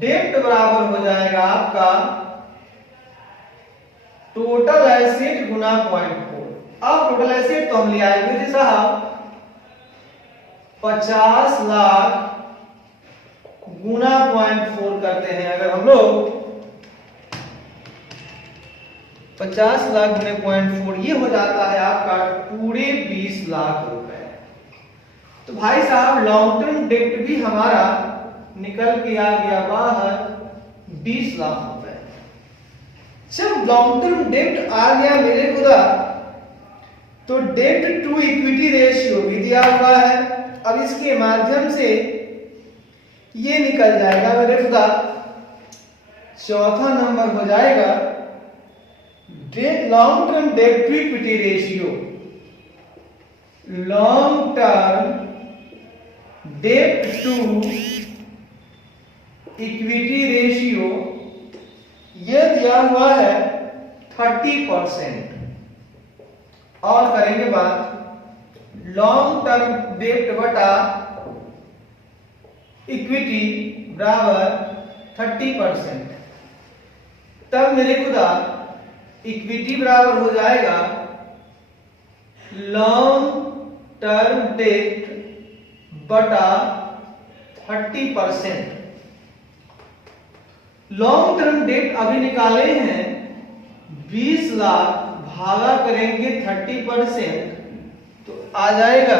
डेट बराबर हो जाएगा आपका टोटल एसेट गुना 0.4। अब टोटल एसेट तो हम ले आएंगे जी साहब 50 लाख गुना 0.4 करते हैं। अगर हम लोग 50 लाख गुने 0.4, ये हो जाता है आपका पूरे 20 लाख रुपए। तो भाई साहब, लॉन्ग टर्म डेट भी हमारा निकल के आ गया बाहर 20 लाख रुपए। जब लॉन्ग टर्म डेट आ गया मेरे खुदा, तो डेट टू इक्विटी रेशियो भी दिया हुआ है। अब इसके माध्यम से ये निकल जाएगा मेरे खुदा, चौथा नंबर हो जाएगा long term debt to equity ratio. Long term debt to equity ratio ये दिया हुआ है 30%। और करेंगे बात लॉन्ग टर्म डेट बटा इक्विटी बराबर 30%। तब मेरे खुदा इक्विटी बराबर हो जाएगा लॉन्ग टर्म डेट बटा 30%। लॉन्ग टर्म डेट अभी निकाले हैं 20 लाख, भागा करेंगे 30%, तो आ जाएगा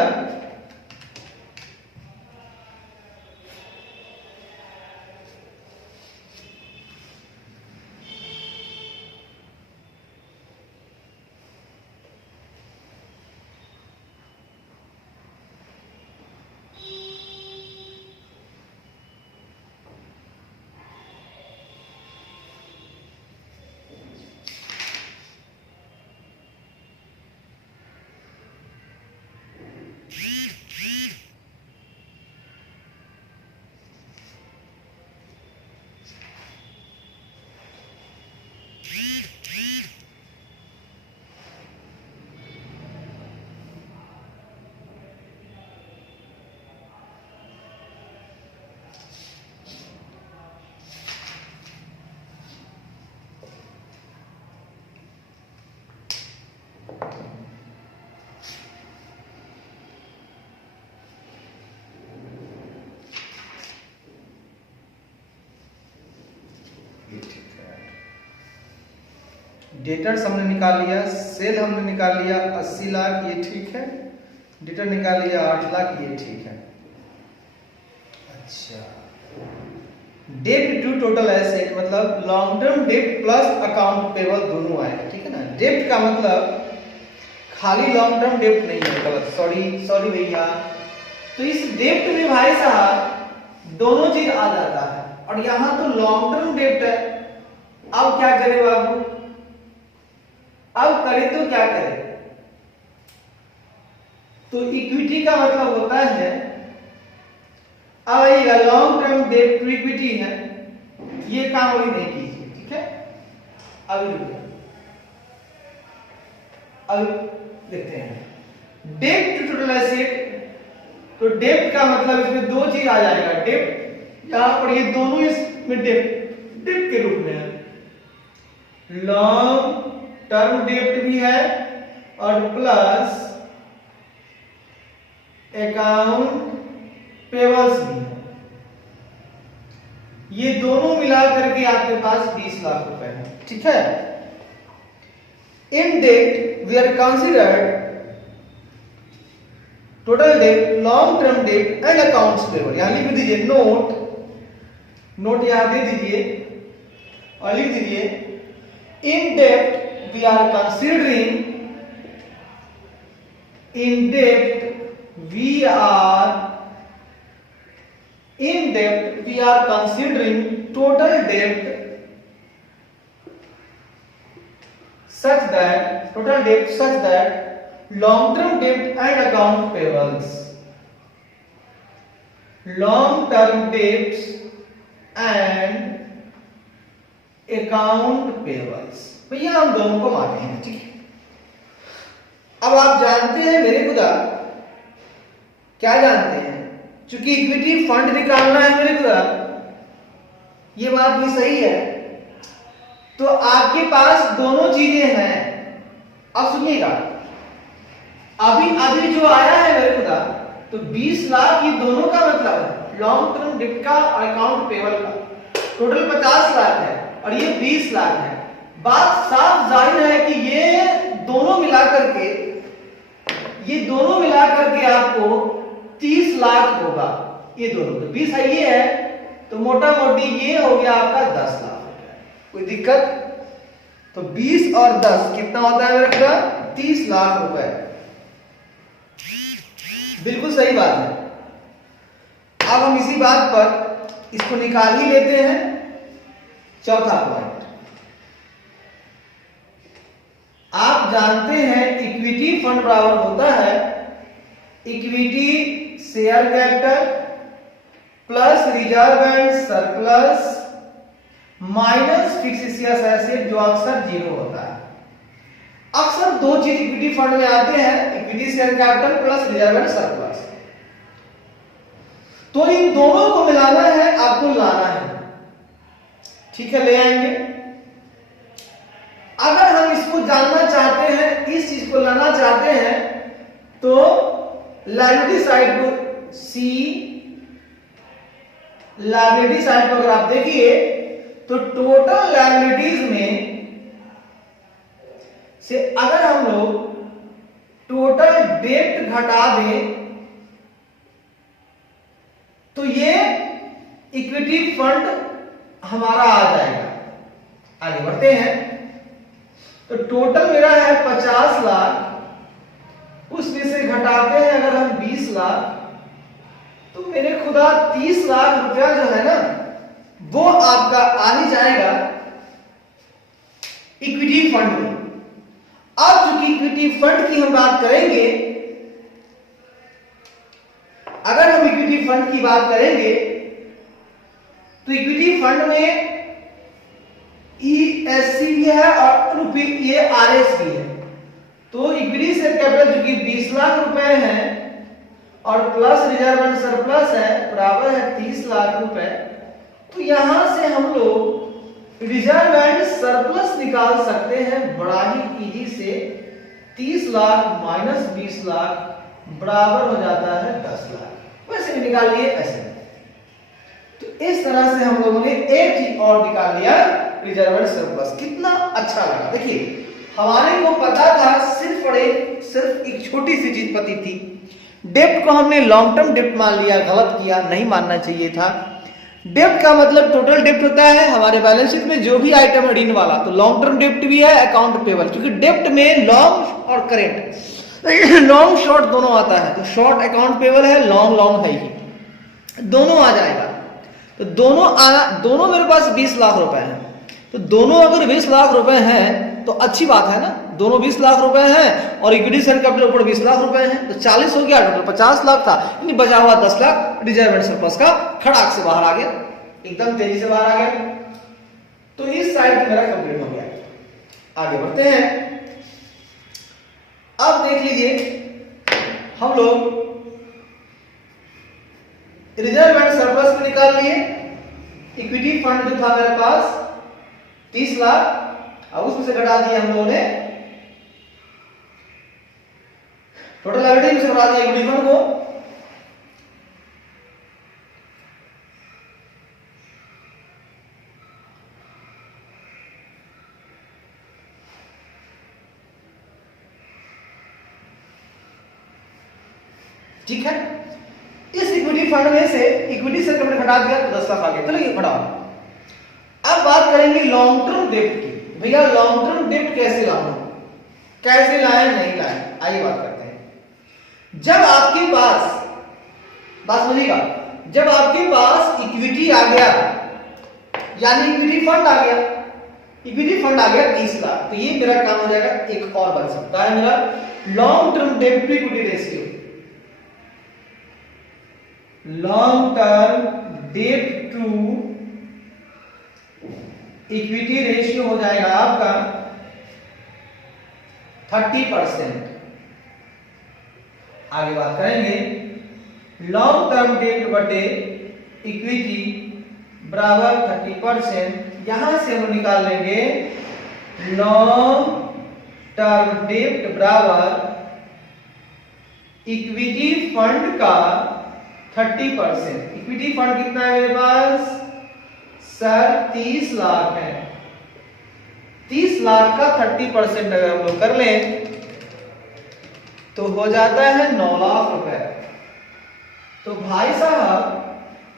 डेटर्स हमने निकाल लिया, सेल हमने निकाल लिया 80 लाख, ये ठीक है। डेटर निकाल लिया 8 लाख, ये ठीक है। अच्छा, डेट टू टोटल एसेट मतलब long term date plus account payable दोनों आएगा, ठीक है ना। डेट का मतलब खाली लॉन्ग टर्म डेट नहीं है, गलत, सॉरी भैया। तो इस डेट में भाई साहब दोनों चीज आ जाता है, और यहां तो लॉन्ग टर्म डेट है। अब क्या करें बाबू, अब करें तो क्या करें? तो इक्विटी का मतलब होता है, अब आइएगा long term debt to equity है, ये काम अभी नहीं कीजिए, ठीक है। अभी रुकिए, अब देखते हैं डेट टू टोटल एसेट। तो डेट का मतलब इसमें दो चीज आ जाएगा, डेट यहां पर ये दोनों इसमें डेट के रूप में है। लॉन्ग टर्म डेट भी है और प्लस अकाउंट पेबल्स भी है। ये दोनों मिला करके आपके पास 20 लाख रुपए है, ठीक है। In debt we are considered total debt, long term debt and accounts payable. यहां लिख दीजिए नोट यहां दे दीजिए और लिख दीजिए in debt we are considering, in debt we are considering total debt such that long term debt and account payables, long term debts and account payables, भैया हम दोनों को मानते हैं, ठीक है। अब आप जानते हैं मेरे खुदा, क्या जानते हैं, चूंकि इक्विटी फंड निकालना है मेरे खुदा, ये बात भी सही है। तो आपके पास दोनों चीजें हैं। अब सुनिएगा, अभी जो आया है मेरे खुदा, तो 20 लाख ये दोनों का मतलब है, लॉन्ग टर्म डेट का और अकाउंट पेबल का। टोटल 50 लाख है और ये 20 लाख है। बात साफ जाहिर है कि ये दोनों मिलाकर के आपको 30 लाख होगा। ये दोनों तो 20 है, ये है, तो मोटा मोटी ये हो गया आपका 10 लाख रुपए। कोई दिक्कत? तो 20 और 10 कितना होता है मेरे का? 30 लाख रुपए। बिल्कुल सही बात है। अब हम इसी बात पर इसको निकाल ही लेते हैं। चौथा पॉइंट, आप जानते हैं इक्विटी फंड बराबर होता है equity share capital plus reserve and surplus minus fixed asset, जो अक्सर 0 होता है। अक्सर दो चीज इक्विटी फंड में आते हैं, equity share capital plus reserve and surplus. तो इन दोनों को मिलाना है, आपको लाना है, ठीक है, ले आएंगे। अगर हम इसको जानना चाहते हैं, इस चीज को लाना चाहते हैं, तो लायबिलिटी साइड को लायबिलिटी साइड को अगर आप देखिए तो टोटल लायबिलिटीज में से अगर हम लोग टोटल डेट घटा दें तो ये इक्विटी फंड हमारा आ जाएगा। आगे बढ़ते हैं। तो टोटल मेरा है 50 लाख, उसमें से घटाते हैं अगर हम 20 लाख, तो मेरे खुदा 30 लाख रुपया जो है ना, वो आपका आ ही जाएगा इक्विटी फंड में। अब चूंकि इक्विटी फंड की हम बात करेंगे, अगर हम इक्विटी फंड की बात करेंगे तो इक्विटी फंड में ESC भी है और ये RS भी है। तो इक्विटी शेयर कैपिटल जो कि 20 लाख रुपए है और प्लस रिजर्व एंड सरप्लस है, बराबर है 30 लाख रुपए। तो यहां से हम लोग रिजर्व एंड सरप्लस निकाल सकते हैं बड़ा ही इजी से। 30 लाख माइनस 20 लाख बराबर हो जाता है 10 लाख। वैसे भी निकाल लिए, ऐसे। तो इस तरह से हम लोगों ने एक चीज और निकाल लिया, रिजर्व एंड सरप्लस। कितना अच्छा लगा। देखिए हमारे को पता था सिर्फ एक छोटी सी चीज पती थी, डेप्ट को हमने लॉन्ग टर्म डेप्ट मान लिया, गलत किया, नहीं मानना चाहिए था। डेप्ट का मतलब टोटल डेप्ट होता है हमारे बैलेंस शीट में जो भी आइटम है ऋण वाला, तो लॉन्ग टर्म डेप्ट भी है, अकाउंट पेबल, क्योंकि डेप्ट में लॉन्ग और करेंट लॉन्ग शॉर्ट दोनों आता है, तो शॉर्ट अकाउंट पेबल है, लॉन्ग लॉन्ग है ही, दोनों आ जाएगा। तो दोनों मेरे पास 20 लाख रुपए हैं, तो दोनों अगर 20 लाख रुपए हैं तो अच्छी बात है ना, दोनों 20 लाख रुपए हैं और इक्विटी शेयर कैपिटल ऊपर 20 लाख रुपए हैं, तो 40 हो गया, टोटल 50 लाख था, यानी बचा हुआ 10 लाख रिजर्व एंड सरप्लस का खड़ाक से बाहर आ गया, एकदम तेजी से बाहर आ गया। तो इस साइड मेरा कंप्लीट हो गया। आगे बढ़ते हैं। अब देख लीजिए हम लोग रिजर्व एंड सरप्लस को निकाल लिए। इक्विटी फंड जो था मेरे पास 30 लाख, और उसमें से घटा दिया हम लोगों ने टोटल लायबिलिटी में से घटा दिया इक्विटी फंड को। ठीक है, इस इक्विटी फंड में से इक्विटी से हमने घटा दिया तो 10 लाख आ गया। चलो ये बढ़ाओ। अब बात करेंगे लॉन्ग टर्म डेप्ट की। भैया लॉन्ग टर्म डेप्ट कैसे लाऊं, कैसे लाए नहीं लाए, आइए बात करते हैं। जब आपके पास, बात सुनिएगा, जब आपके पास इक्विटी आ गया, यानी इक्विटी फंड आ गया, इक्विटी फंड आ गया 30 लाख, तो ये मेरा काम हो जाएगा, एक और बन सकता है मेरा लॉन्ग टर्म डेप्ट to equity ratio. Long term debt to equity ratio हो जाएगा आपका 30%। आगे बात करेंगे, लॉन्ग टर्म डेट बटे इक्विटी बराबर 30%। यहां से हम निकाल लेंगे लॉन्ग टर्म डेट बराबर इक्विटी फंड का 30%। इक्विटी फंड कितना है मेरे पास सर 30 लाख है। 30 लाख का 30% अगर हम लोग कर लें तो हो जाता है 9 लाख रुपए। तो भाई साहब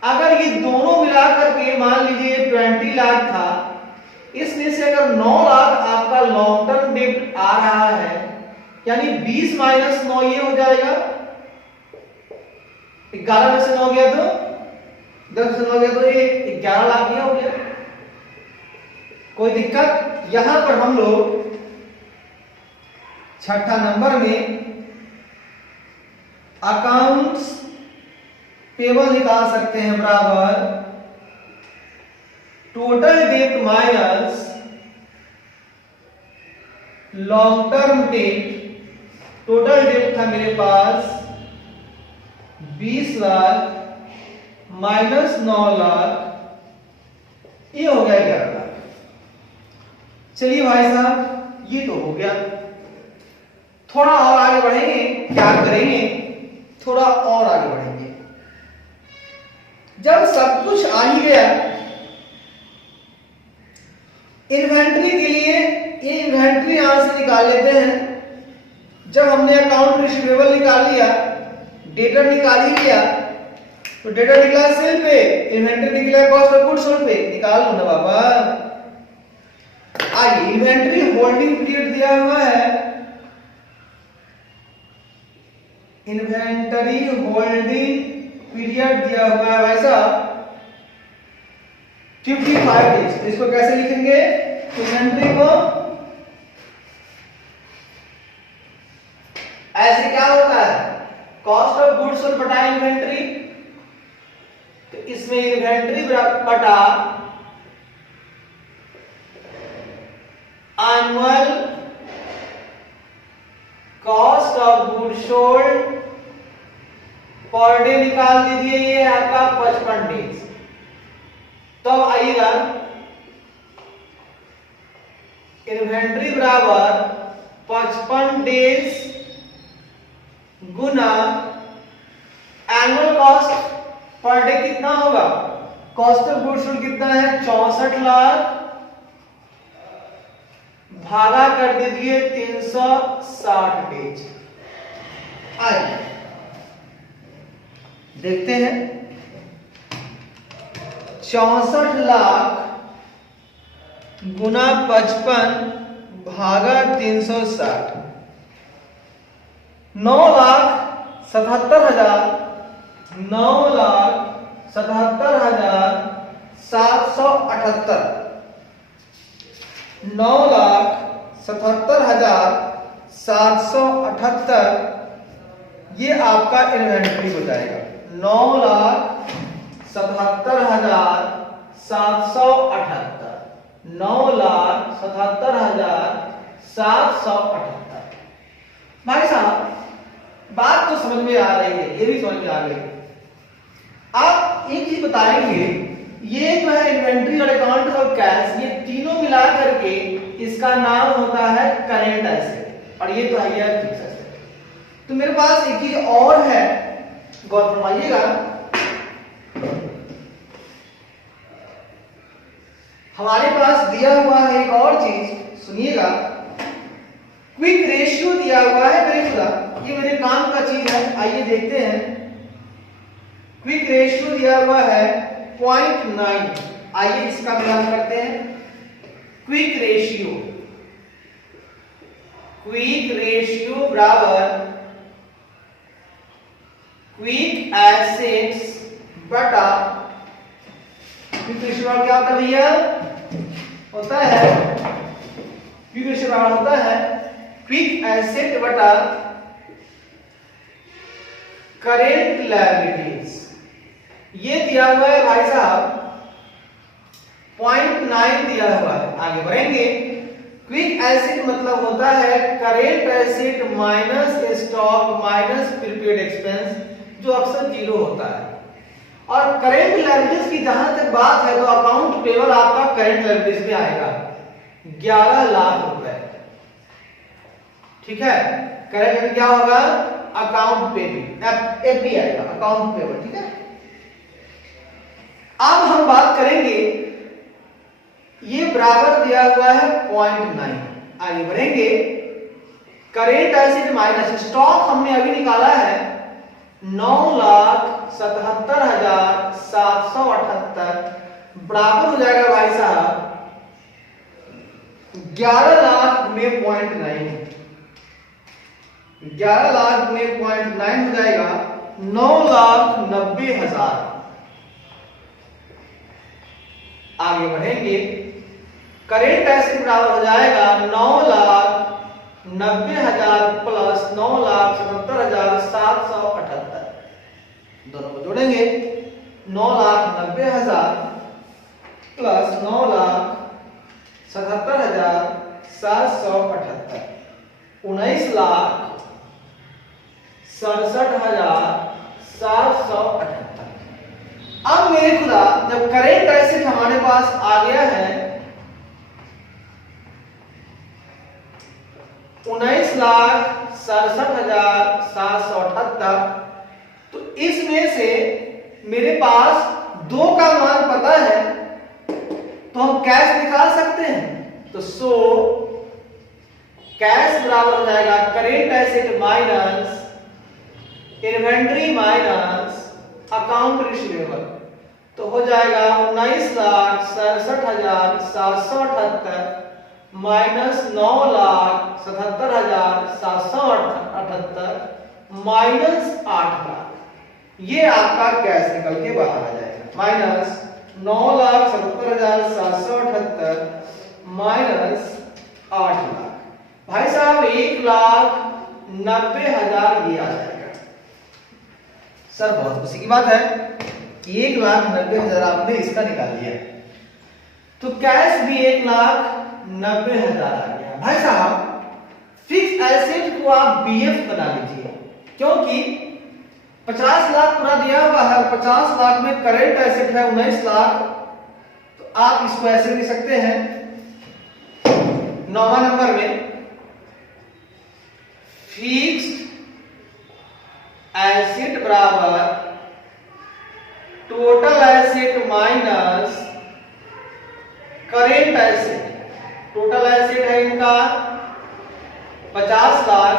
अगर ये दोनों मिलाकर के मान लीजिए 20 लाख था, इसमें से अगर 9 लाख आपका लॉन्ग टर्म डेब्ट आ रहा है, यानी 20 माइनस 9 ये हो जाएगा 11 में से 9 गया तो 10 से 9 गया तो ये 11 लाख ये हो गया। कोई दिक्कत? यहां पर हम लोग छठा नंबर में अकाउंट्स पेबल निकाल सकते हैं बराबर total date minus long term date. Total date था मेरे पास 20 लाख माइनस 9 लाख, ये हो गया 11 लाख। चलिए भाई साहब ये तो हो गया। थोड़ा और आगे बढ़ेंगे, क्या करेंगे, थोड़ा और आगे बढ़ेंगे। जब सब कुछ आ ही गया, इन्वेंट्री के लिए ये इन्वेंट्री यहां से निकाल लेते हैं। जब हमने अकाउंट रिसीवेबल निकाल लिया, डेटर निकाल ही लिया, तो डेटर निकला सेल पे, इन्वेंट्री निकला कॉस्ट ऑफ गुड्स सोल्ड पे, निकाल लो ना बाबा। आइए इन्वेंट्री होल्डिंग पीरियड दिया हुआ है, इन्वेंटरी होल्डिंग पीरियड दिया हुआ है भाई साहब 55 डेज। तो इसको कैसे लिखेंगे, इन्वेंट्री को ऐसे क्या होता है कॉस्ट ऑफ गुड्स सोल्ड बटा इन्वेंट्री, तो इसमें इन्वेंट्री बटा annual cost of goods sold per day निकाल दीजिए, ये है आपका 55 डेज। तो आइएगा इन्वेंट्री बराबर 55 डेज गुना एनुअल कॉस्ट पर डे कितना होगा, कॉस्ट ऑफ गुड्स सोल्ड कितना है 64 लाख भागा कर दीजिए 360 डेज। आइए देखते हैं 64 लाख गुना 55 भागा 360, 9,77,000, 9,77,778, 9,77,778 ये आपका इन्वेंट्री हो जाएगा। 9,77,778, 9,77,778। भाई साहब बात तो समझ में आ रही है, ये भी समझ में आ गई। आप एक चीज बताएंगे, ये जो है इन्वेंट्री और अकाउंट और कैश, ये तीनों मिला करके इसका नाम होता है करेंट एसेट, और ये तो है फिक्स्ड एसेट। तो मेरे पास एक चीज और है, गौर फरमाइएगा। हमारे पास दिया हुआ है एक और चीज, सुनिएगा। क्विक रेशियो दिया हुआ है मेरे खुदा, ये मेरे काम का चीज है। आइए देखते हैं। क्विक रेशियो दिया हुआ है 0.9। आइए इसका मिलान करते हैं। क्विक रेशियो बराबर क्विक एसेट्स बटा क्विक रेशियो क्या होता है भैया? होता है क्विक रेशियो होता है क्विक एसेट बटा करेंट लायबिलिटीज। ये दिया हुआ है भाई साहब 0.9 दिया हुआ है। आगे बढ़ेंगे। क्विक एसेट मतलब होता है current asset minus stock minus prepaid expense, जो अक्सर जीरो होता है। और करेंट लायबिलिटीज की जहां तक बात है तो अकाउंट पेबल आपका करेंट लायबिलिटीज में आएगा 11 लाख रुपए। ठीक है, करेंट क्या होगा? अकाउंट पेबल, एफडी आएगा, अकाउंट पेबल। ठीक है, अब हम बात करेंगे, ये बराबर दिया हुआ है 0.9। आगे बढ़ेंगे। करेंट एसेट माइनस स्टॉक हमने अभी निकाला है 9,77,778 बराबर हो जाएगा भाई साहब 11 लाख गुने 0.9। 11 लाख गुने 0.9 हो जाएगा 9,90,000। आगे बढ़ेंगे। करेंट एसेट बराबर हो जाएगा 9,90,000 प्लस 9,77,778। दोनों को जोड़ेंगे 9,90,000 प्लस 9,77,778, 19,67,778। अब मेरे खुदा जब करेंट एसेट हमारे पास आ गया है 19,67,778, तो इसमें से मेरे पास 2 का मान पता है तो हम कैश निकाल सकते हैं। तो सो कैश बराबर हो जाएगा current asset minus inventory minus account receivable, तो हो जाएगा 19,67,778 माइनस 9,77,778 माइनस 8 लाख। ये आपका कैश निकल के बाहर आ जाएगा। Minus 9,77,778 minus 8 lakh. भाई साहब 1,90,000 ये आ जाएगा। सर बहुत खुशी की बात है कि 1,90,000 आपने इसका निकाल लिया, तो कैश भी 1,90,000 आ गया। भाई साहब फिक्स एसेट को आप बीएफ बना लीजिए, क्योंकि 50 लाख पूरा दिया हुआ है और 50 लाख में करेंट एसेट है 19 लाख, तो आप इसको ऐसे लिख सकते हैं 9वां नंबर में फिक्स्ड एसेट बराबर total asset minus current asset. Total asset है इनका 50 लाख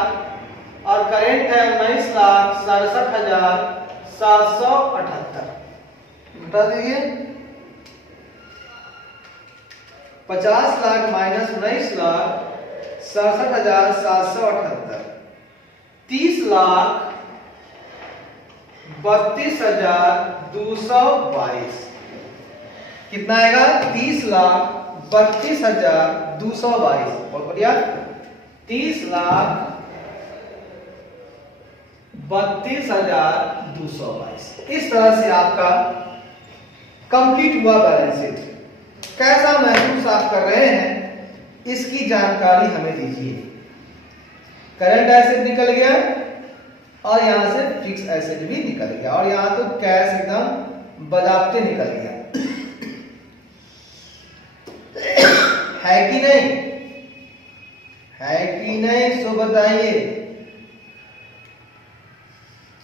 और करेंट है 19,67,778। बता दीजिए 50 लाख माइनस 19,67,778, 30,32,222 कितना आएगा? 30,32,222। बहुत बढ़िया, 30,32,222। इस तरह से आपका कंप्लीट हुआ बैलेंस शीट। कैसा महसूस आप कर रहे हैं इसकी जानकारी हमें दीजिए। करंट एसेट निकल गया और यहां से फिक्स एसेट भी निकल गया और यहां तो कैश एकदम बजाते निकल गया। है कि नहीं? है कि नहीं? सो बताइए।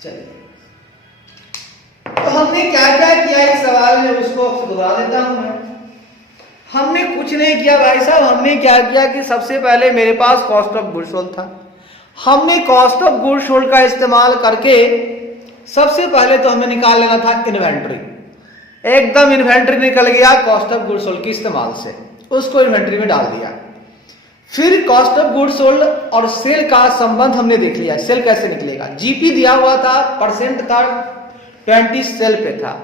चलिए, तो हमने क्या क्या किया इस सवाल में उसको दोहरा देता हूं मैं। हमने कुछ नहीं किया भाई साहब। हमने क्या किया कि सबसे पहले मेरे पास कॉस्ट ऑफ गुड्स सोल्ड था। हमने कॉस्ट ऑफ गुड्स सोल्ड का इस्तेमाल करके सबसे पहले तो हमें निकाल लेना था इन्वेंट्री। एकदम इन्वेंट्री निकल गया कॉस्ट ऑफ गुड्स सोल्ड के इस्तेमाल से, उसको इन्वेंट्री में डाल दिया। फिर कॉस्ट ऑफ गुड्स सोल्ड और सेल का संबंध हमने देख लिया। सेल कैसे निकलेगा? जीपी दिया हुआ था, परसेंट था 20, सेल पे था।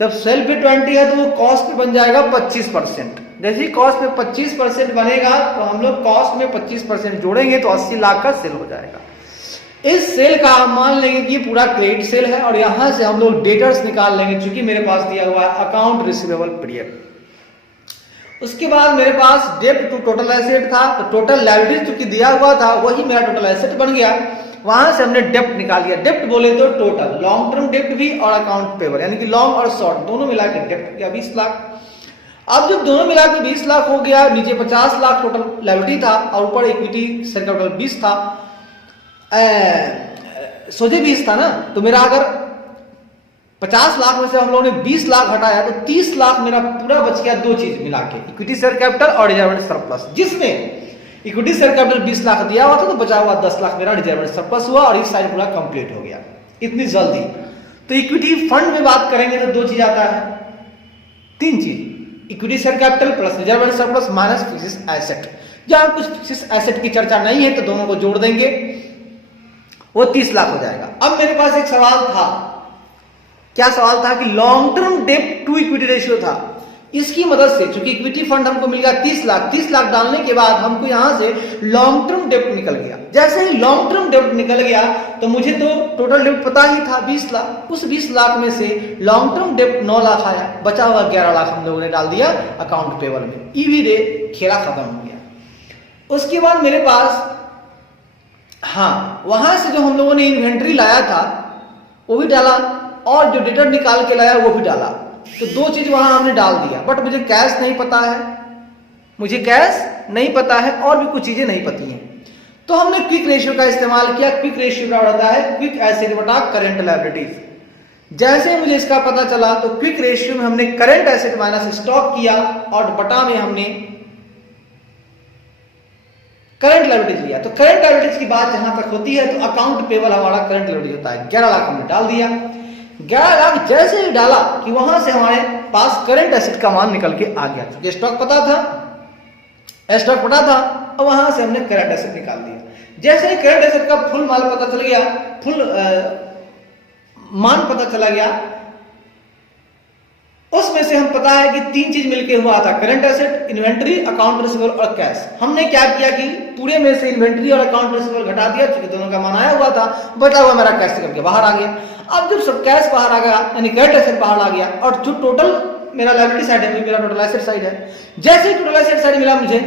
जब सेल पे 20 है तो वो कॉस्ट पे बन जाएगा 25%। जैसे ही कॉस्ट में 25% बनेगा तो हम लोग कॉस्ट में 25% जोड़ेंगे तो 80 लाख का सेल हो जाएगा। इस सेल का हम मान लेंगे कि पूरा क्रेडिट सेल है और यहां से हम लोग डेटर्स निकाल लेंगे, चूंकि मेरे पास दिया हुआ है अकाउंट रिसीवेबल पीरियड। उसके बाद मेरे पास डेब्ट टू टोटल एसेट था, तो टोटल लायबिलिटी चूंकि दिया हुआ था वही मेरा टोटल एसेट बन गया। वहां से हमने डेब्ट निकाल दिया। डेब्ट बोले तो टोटल लॉन्ग टर्म डेब्ट भी और अकाउंट पेबल, यानी कि लॉन्ग और शॉर्ट दोनों मिला के डेब्ट किया 20 लाख। अब जब दोनों मिला के 20 लाख हो गया, नीचे 50 लाख टोटल लायबिलिटी था और ऊपर इक्विटी शेयर कैपिटल 20 था, सोचे 20 था ना, तो मेरा अगर 50 लाख में से हम लोगों ने 20 लाख हटाया तो 30 लाख मेरा पूरा बच गया। दो चीज मिला के, इक्विटी शेयर कैपिटल और रिजर्व सरप्लस, जिसमें इक्विटी शेयर कैपिटल 20 लाख दिया हुआ था तो बचा हुआ 10 लाख मेरा रिजर्व सरप्लस हुआ और इस साइड पूरा कंप्लीट हो गया इतनी जल्दी। तो इक्विटी फंड में बात करेंगे तो दो चीज आता है, तीन चीज, equity share capital plus reserve surplus minus fixed asset. जहां कुछ फिक्स्ड एसेट की चर्चा नहीं है तो दोनों को जोड़ देंगे, वो 30 लाख हो जाएगा। अब मेरे पास एक सवाल था, क्या सवाल था कि लॉन्ग टर्म डेब्ट टू इक्विटी रेशियो था। इसकी मदद से चूंकि इक्विटी फंड हमको मिल गया 30 लाख, 30 लाख डालने के बाद हमको यहां से लॉन्ग टर्म डेब्ट निकल गया। जैसे ही लॉन्ग टर्म डेब्ट निकल गया तो मुझे तो टोटल डेब्ट पता ही था 20 लाख। उस 20 लाख में से लॉन्ग टर्म डेब्ट 9 लाख आया, बचा हुआ 11 लाख हम लोगों ने डाल दिया अकाउंट पेबल में। ईवी रे खेला खत्म हो गया। उसके बाद मेरे पास वहां से जो हम लोगों ने इन्वेंट्री लाया था वो भी डाला और जो डेटर निकाल के लाया वो भी डाला। तो दो चीज वहां हमने डाल दिया, बट मुझे कैश नहीं पता है, मुझे कैश नहीं पता है और भी कुछ चीजें नहीं पती हैं। तो हमने क्विक रेशियो का इस्तेमाल किया। क्विक रेशियो क्या होता है? क्विक एसेट बटा करंट लायबिलिटीज। जैसे मुझे इसका पता चला तो क्विक रेशियो में हमने करंट एसेट माइनस स्टॉक किया और बटा में हमने करंट लायबिलिटीज लिया। तो करंट लायबिलिटीज की बात जहां तक होती है तो अकाउंट पेबल हमारा करंट लायबिलिटी होता है। 11 लाख हमने डाल दिया। 11 लाख जैसे ही डाला कि वहां से हमारे पास करंट एसेट का मान निकल के आ गया, क्योंकि स्टॉक पता था और वहां से हमने करंट एसेट निकाल दिया। जैसे ही करंट एसेट का फुल माल पता चल गया, फुल मान पता चला गया, उसमें से हम पता है कि तीन चीज मिलके हुआ था, current asset, inventory, account receivable और कैश। हमने क्या किया कि पूरे में से इन्वेंट्री और अकाउंट रिसीवेबल घटा दिया, क्योंकि दोनों का मान आया हुआ था, बचा हुआ मेरा कैश निकल के बाहर आ गया। अब जब सब कैश बाहर आ गया यानी करंट एसेट बाहर आ गया और जो टोटल मेरा लायबिलिटी साइड है मेरा टोटल एसेट साइड है। जैसे ही टोटल एसेट साइड मिला मुझे,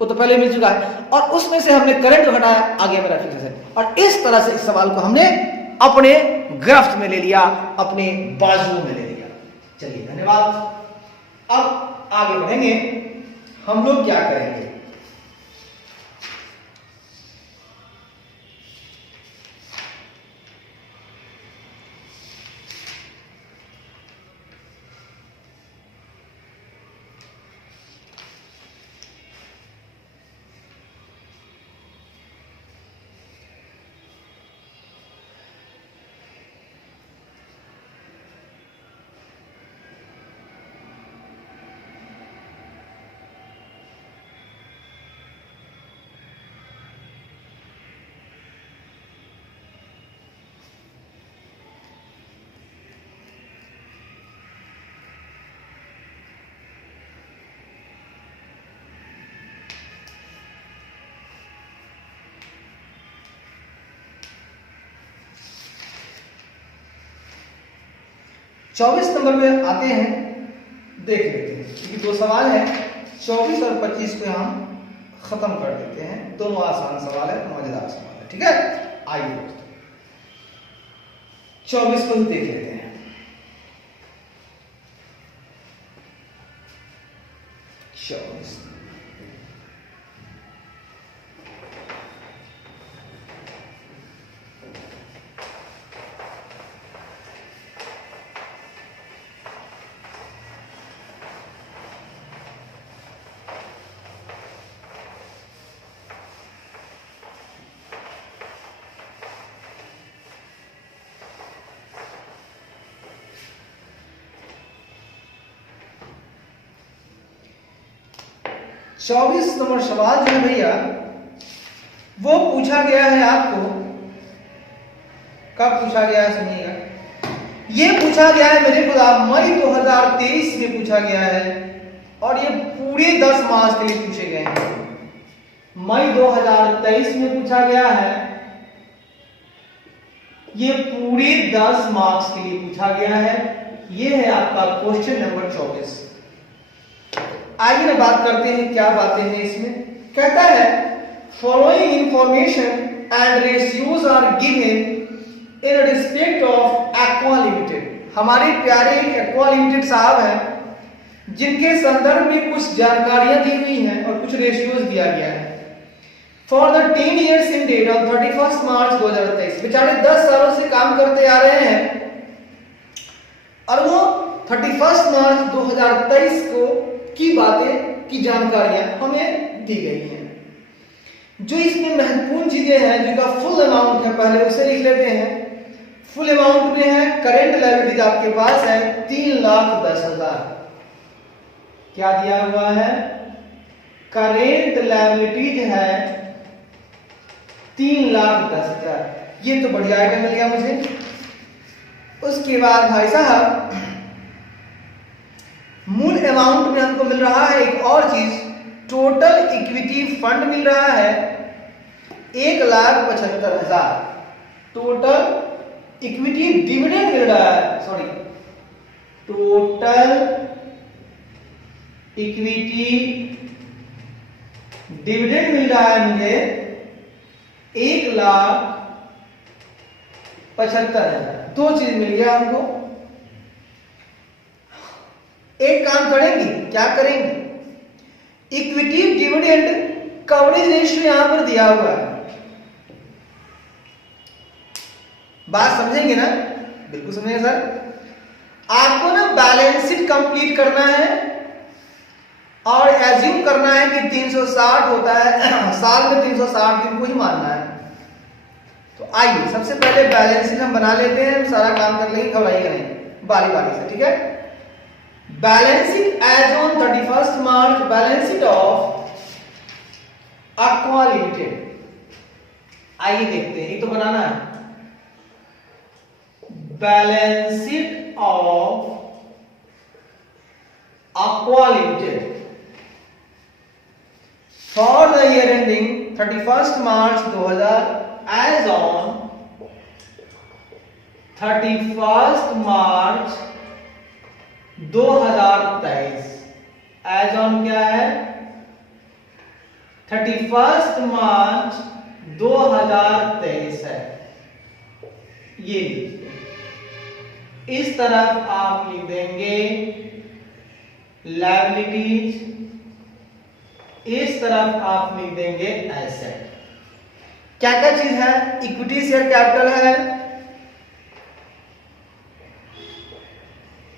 वो तो पहले मिल चुका है, और उसमें से हमने करंट घटाया, आ गया मेरा फिक्स्ड एसेट। और इस तरह से इस सवाल को हमने अपने गिरफ्त में ले लिया, अपने बाजू में ले लिया। चलिए धन्यवाद। अब आगे बढ़ेंगे, हम लोग क्या करेंगे। 24 नंबर पे आते हैं, देख लेते हैं क्योंकि दो सवाल है, 24 और 25 को हम खत्म कर देते हैं। दोनों आसान सवाल है, मजेदार सवाल है, ठीक है। आइए दोस्तों 24 को ही देख लेते हैं। 24 24 नंबर सवाल जो है भैया वो पूछा गया है आपको, कब पूछा गया है सुनिएगा। ये पूछा गया है मेरे खुदा मई 2023 में पूछा गया है और ये पूरे 10 मार्च के लिए पूछे गए हैं। मई 2023 में पूछा गया है, ये पूरे 10 मार्क्स के लिए पूछा गया है। ये है आपका क्वेश्चन नंबर 24। आइए ना बात करते हैं क्या बातें हैं इसमें। कहता है following information and ratios are given in respect of Aqua Limited. हमारे प्यारे एक्वा लिमिटेड साहब हैं जिनके संदर्भ में कुछ जानकारियां दी हुई हैं और कुछ रेशियोज दिया गया है। For the 10 years in date on 31 March 2023, बेचारे 10 सालों से काम करते आ रहे हैं और वो 31 मार्च 2023 को की बातें की जानकारियां हमें दी गई हैं। जो इसमें महत्वपूर्ण चीजें हैं जिनका फुल अमाउंट है, पहले उसे लिख लेते हैं। फुल अमाउंट में है करेंट लायबिलिटीज आपके पास है 3,10,000। क्या दिया हुआ है? करेंट लायबिलिटीज है 3,10,000। ये तो बढ़िया आइटम मिल गया मुझे। उसके बाद भाई साहब मूल अमाउंट में हमको मिल रहा है एक और चीज, टोटल इक्विटी फंड मिल रहा है 1,75,000। टोटल इक्विटी डिविडेंड मिल रहा है, सॉरी टोटल इक्विटी डिविडेंड मिल रहा है मुझे 1,75,000। दो चीज मिल गया हमको। एक काम करेंगे, क्या करेंगे? इक्विटी डिविडेंड कवरेज रेशियो यहां पर दिया हुआ है, बात समझेंगे ना? बिल्कुल समझेंगे सर। आपको ना बैलेंस शीट कंप्लीट करना है और एज्यूम करना है कि 360 होता है, साल में 360 दिन को ही मानना है। तो आइए सबसे पहले बैलेंस शीट हम बना लेते हैं, सारा काम कर लेंगे, घबराइएगा नहीं, बारी बारी से, ठीक है। Balance sheet as on 31 March, balance sheet of Aqua Limited. आइए देखते हैं, ये तो बनाना है। Balance sheet of Aqua Limited for the year ending 31 March 2000 as on 31 March 2023। As on क्या है? 31 मार्च 2023 है। ये इस तरफ आप लिख देंगे लायबिलिटीज, इस तरफ आप लिख देंगे एसेट। क्या क्या चीज है? इक्विटी शेयर कैपिटल है,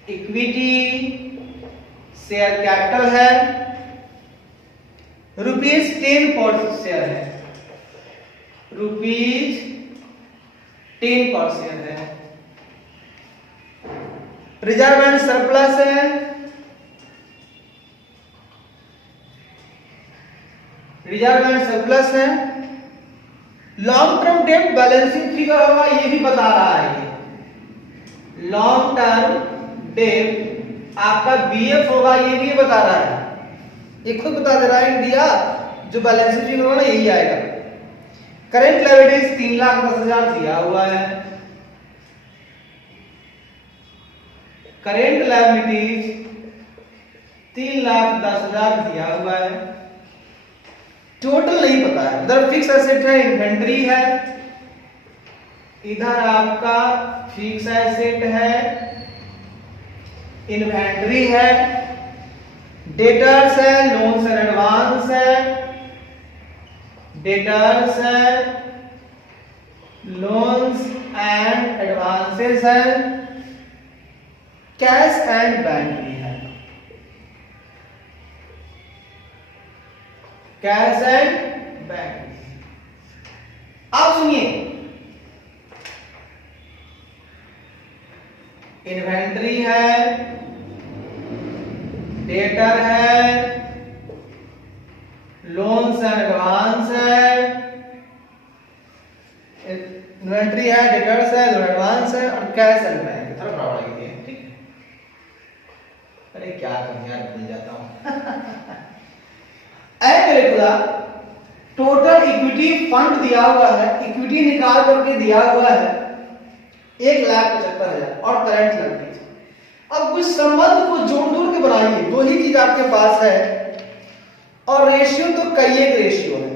इक्विटी शेयर कैपिटल है, ₹10 पर शेयर है, ₹10 पर शेयर है। रिजर्व एंड सरप्लस है, रिजर्व एंड सरप्लस है। Long term date balancing figure होगा, ये भी बता रहा है। ये लॉन्ग टर्म डेट आपका बीएफ होगा, ये भी बता रहा है। ये खुद बता दे रहा है इंडिया जो बैलेंसिंग फिगर होगा ना यही आएगा। करेंट लायबिलिटीज 3,10,000 दिया हुआ है। करेंट लायबिलिटीज 3,10,000 दिया हुआ है, टोटल नहीं पता है। उधर फिक्स एसेट है, इन्वेंट्री है, इधर आपका फिक्स एसेट है, इन्वेंट्री है, डेटर्स है, लोन्स एंड एडवांस है, डेटर्स है, लोन्स एंड एडवांसेस है, कैश एंड बैंक भी है, कैश एंड बैंक। आप सुनिए, इन्वेंट्री है, डेटर है, लोन्स एंड एडवांस है, इन्वेंट्री है, डेटर्स है, लोन एडवांस है और कैश एंड बैंक थोड़ा बराबर लिखिए, ठीक है। अरे क्या करूं यार, भूल जाता हूं। ऐ मेरे खुदा, टोटल इक्विटी फंड दिया हुआ है, इक्विटी निकाल करके दिया हुआ है 1,75,000 और करंट लायबिलिटीज। अब कुछ संबंध को जोड़ के बनाइए, दो ही चीज आपके पास है और रेशियो तो कई एक रेशियो है।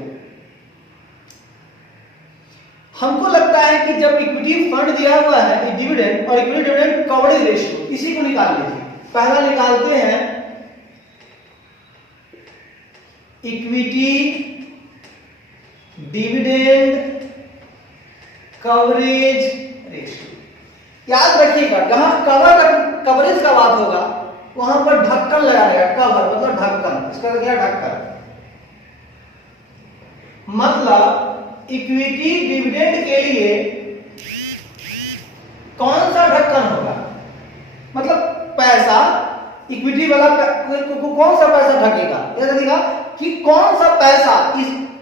हमको लगता है कि जब इक्विटी फंड दिया हुआ है, डिविडेंड और इक्विटी डिविडेंड कवरेज रेशियो, इसी को निकाल लीजिए। पहला निकालते हैं इक्विटी डिविडेंड कवरेज रेशियो। याद रखिएगा, जहां कवरेज का बात होगा वहां पर ढक्कन लगा रहेगा, कवर मतलब ढक्कन, इसका क्या ढक्कन मतलब इक्विटी डिविडेंड के लिए कौन सा ढक्कन होगा, मतलब पैसा इक्विटी वाला कौन सा पैसा ढकेगा, यह देखिएगा कि कौन सा पैसा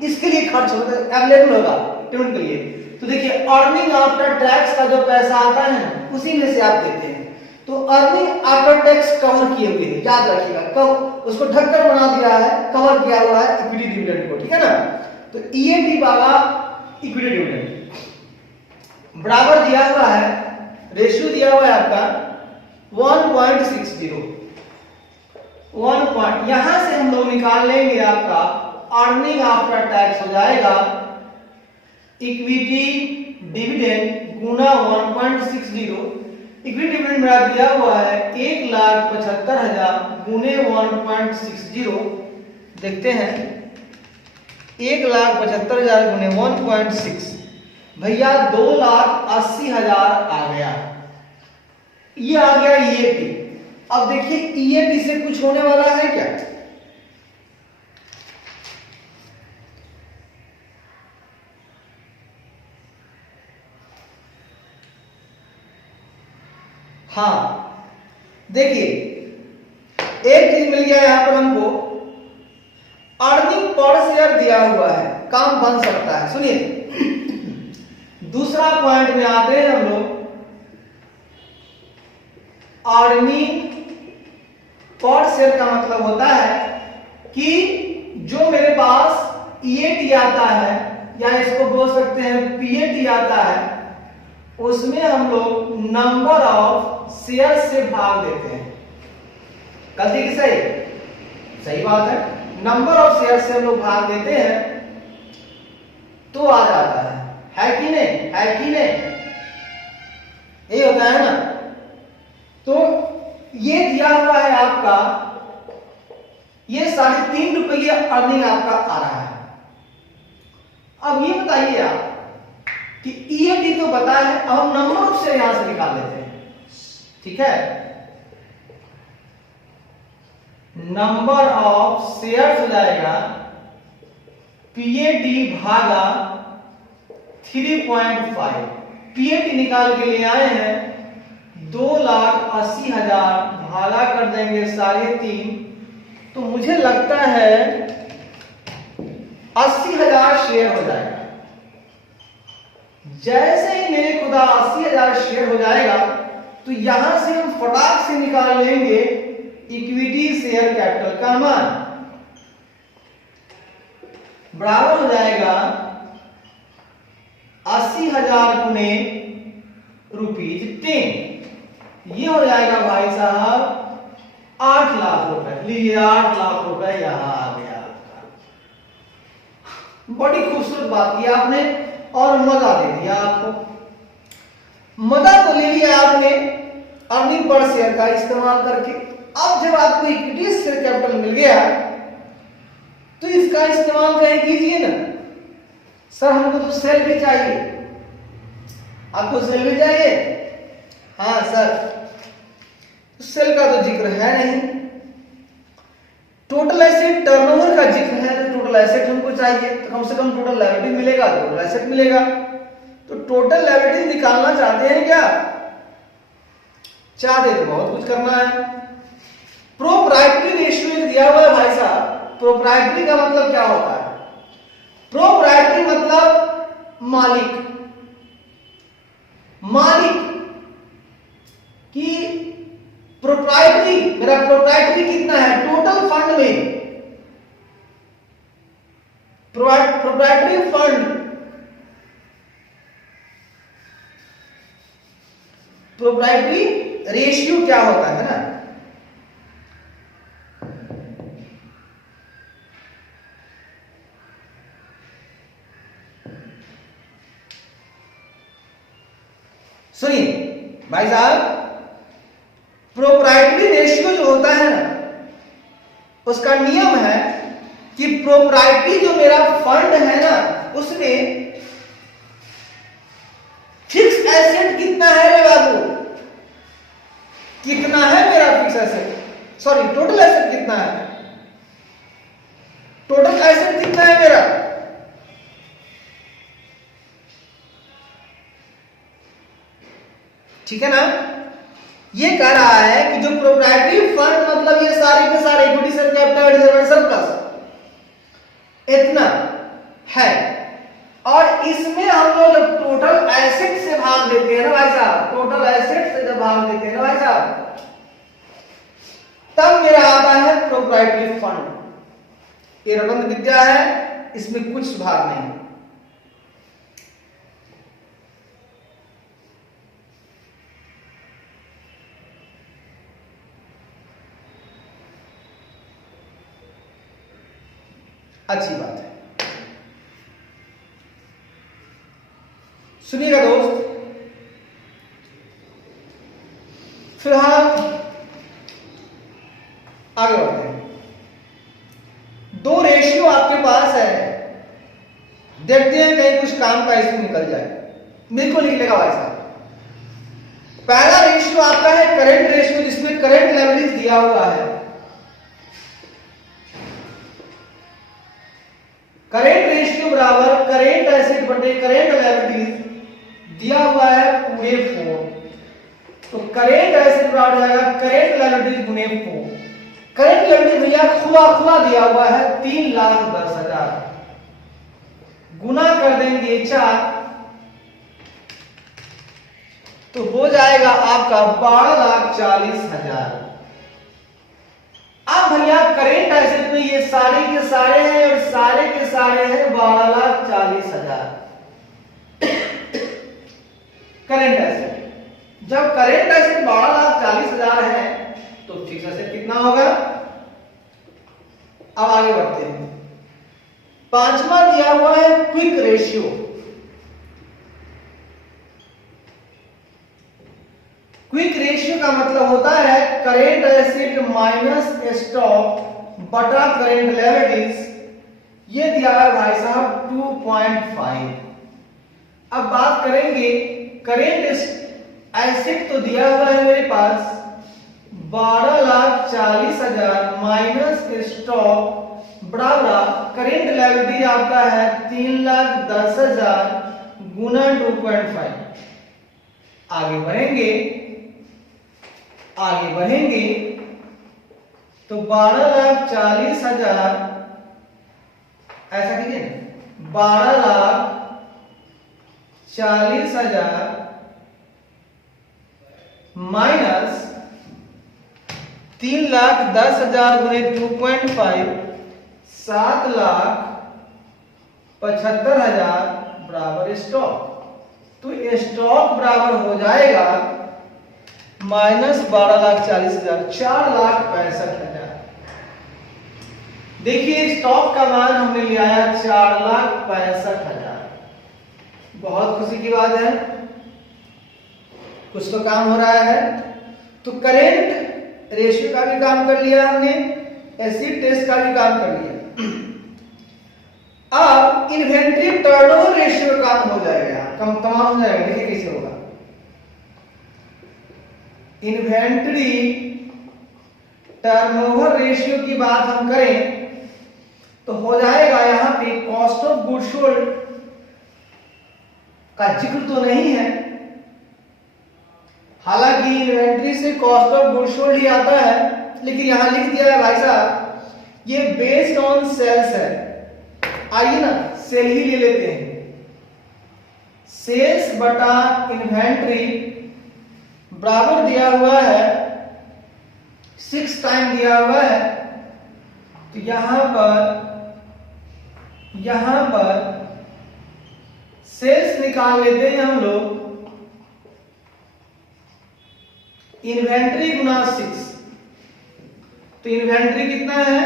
इसके लिए खर्च होगा, अवेलेबल होगा डिविडेंड के लिए। तो देखिए अर्निंग आफ्टर टैक्स का जो पैसा आता है उसी में से आप देते हैं, तो अर्निंग आफ्टर टैक्स कवर किए हुए हैं, याद रखिएगा, कब उसको ढक्कन बना दिया है, कवर किया हुआ है इक्विटी डिविडेंड को, ठीक है ना। तो ईएटी वाला इक्विटी डिविडेंड बराबर दिया हुआ है, रेशियो दिया हुआ है आपका 1.60, 1 पॉइंट, यहां से हम लोग निकाल लेंगे आपका अर्निंग आफ्टर टैक्स हो जाएगा इक्विटी डिविडेंड गुना 1.60। इक्विटी डिविडेंड मेरा दिया हुआ है 1,75,000 गुने 1.60। देखते हैं 1,75,000 गुने 1.6, भैया 2,80,000 आ गया, ये आ गया ईएटी। अब देखिए ईएटी से कुछ होने वाला है क्या, हाँ देखिए एक चीज मिल गया यहां पर हमको, अर्निंग पर शेयर दिया हुआ है, काम बन सकता है। सुनिए दूसरा पॉइंट में आते हैं हम लोग, अर्निंग पर शेयर का मतलब होता है कि जो मेरे पास ईएटी आता है या इसको बोल सकते हैं पीएटी आता है, उसमें हम लोग नंबर ऑफ शेयर से भाग देते हैं। गलती की सही, सही बात है, नंबर ऑफ शेयर से हम लोग भाग देते हैं तो आ जाता है कि नहीं, है कि नहीं, यही होता है ना। तो ये दिया हुआ है आपका, ये 3.5 रुपये अर्निंग आपका आ रहा है। अब ये बताइए आप कि ईएटी तो पता है, अब हम नंबर ऑफ शेयर यहां से निकाल लेते हैं, ठीक है। नंबर ऑफ शेयर हो जाएगा पीएटी भागा 3.5, पीएटी निकाल के लिए आए हैं 2,80,000 भागा कर देंगे 3.5, तो मुझे लगता है 80,000 शेयर हो जाएगा। जैसे ही मेरे खुदा 80,000 शेयर हो जाएगा तो यहां से हम फटाक से निकाल लेंगे इक्विटी शेयर कैपिटल का मान, बराबर हो जाएगा 80,000 गुने ₹10। ये हो जाएगा भाई साहब 8 लाख रुपए। लीजिए 8 लाख रुपए यहां आ गया आपका। बड़ी खूबसूरत बात की आपने और मजा दे दिया आपको। मजा तो ले लिया आपने अर्निंग पर शेयर का इस्तेमाल करके। अब जब आपको इक्विटी शेयर कैपिटल मिल गया तो इसका इस्तेमाल कहीं कीजिए ना। सर हमको तो सेल भी चाहिए। आपको सेल भी चाहिए? हाँ सर, सेल का तो जिक्र है नहीं। टोटल एसेट टर्नओवर का जिक्र है तो टोटल एसेट हमको चाहिए, तो कम से कम टोटल लायबिलिटी मिलेगा, टोटल एसेट मिलेगा। तो टोटल लायबिलिटी निकालना चाहते हैं क्या? चाहते तो बहुत कुछ करना है। प्रोप्राइटरी रेशियो दिया हुआ है भाई साहब। प्रोप्राइटरी का मतलब क्या होता है? प्रोप्राइटरी मतलब मालिक। मालिक कि प्रोप्राइटरी, मेरा प्रोप्राइटरी कितना है टोटल फंड में। प्रोप्राइटरी फंड, प्रोप्राइटरी रेशियो क्या होता है ना? सुनिए भाई साहब, प्रोप्राइटरी रेशियो जो होता है ना, उसका नियम है कि प्रोप्राइटरी जो मेरा फंड है ना, उसमें फिक्स एसेट कितना है रे बाबू? कितना है मेरा fix asset? Sorry, total asset कितना है? टोटल एसेट कितना है मेरा? ठीक है ना? ये कह रहा है कि जो प्रोप्राइटरी फंड मतलब ये सारे के सारे equity share capital reserve surplus इतना है, और इसमें हम लोग जब टोटल एसेट से भाग देते हैं ना भाई साहब, टोटल एसेट से जब भाग देते हैं ना भाई साहब, तब मेरा आता है प्रोप्राइटरी फंड। ये रकम विद्या है, इसमें कुछ सुधार नहीं। अच्छी बात है। सुनिएगा दोस्त, फिलहाल आगे बढ़ते हैं। दो रेशियो आपके पास है, देखते हैं कहीं कुछ काम का इसमें निकल जाए। मेरे को लिख लेगा भाई साहब। पहला रेशियो आपका है करंट रेशियो, जिसमें करंट लायबिलिटीज दिया हुआ है। करेंट रेशियो बराबर करेंट एसेट बटे करेंट लायबिलिटीज दिया हुआ है पूरे 4। तो करेंट एसेट बराबर हो जाएगा करेंट लायबिलिटीज गुने 4। करेंट लायबिलिटी भैया खुला दिया हुआ है 3,10,000, गुना कर देंगे 4 तो हो जाएगा आपका 12,40,000। अब भैया करेंट एसेट में ये सारे के सारे हैं और सारे के सारे हैं 12,40,000। करेंट एसेट, जब करेंट एसेट 12,40,000 है तो फिक्स एसेट कितना होगा? अब आगे बढ़ते हैं। पांचवा दिया हुआ है क्विक रेशियो। क्विक रेशियो का मतलब होता है करेंट एसेट माइनस स्टॉक बटा करेंट लायबिलिटीज। ये दिया है भाई साहब 2.5। अब बात करेंगे करेंट एसेट, तो दिया हुआ है मेरे पास 12,40,000 माइनस स्टॉक बराबर करेंट लायबिलिटी आपका है 3,10,000 गुना 2.5। आगे बढ़ेंगे तो 12,40,000 ऐसा कीजिए ना, 12,40,000 माइनस 3,10,000 गुने 2.5 7,75,000 बराबर स्टॉक। तो स्टॉक बराबर हो जाएगा -12,40,000, 4,65,000। देखिए स्टॉक का मान हमने लिया है 4,65,000। बहुत खुशी की बात है, कुछ तो काम हो रहा है। तो करेंट रेशियो का भी काम कर लिया हमने, एसिड टेस्ट का भी काम कर लिया। अब इन्वेंट्री टर्नओवर रेशियो काम हो जाएगा, कम तमाम हो जाएगा। देखिए कैसे होगा। इन्वेंट्री टर्नओवर रेशियो की बात हम करें तो हो जाएगा यहां पे कॉस्ट ऑफ गुड्स सोल्ड का जिक्र तो नहीं है, हालांकि इन्वेंट्री से कॉस्ट ऑफ गुड्स सोल्ड ही आता है, लेकिन यहां लिख दिया है भाई साहब ये बेस्ड ऑन सेल्स है। आइए ना सेल ही ले लेते हैं। सेल्स बटा इन्वेंट्री बराबर दिया हुआ है 6 टाइम दिया हुआ है। तो यहां पर सेल्स निकाल लेते हैं हम लोग, इन्वेंट्री गुना 6। तो इन्वेंट्री कितना है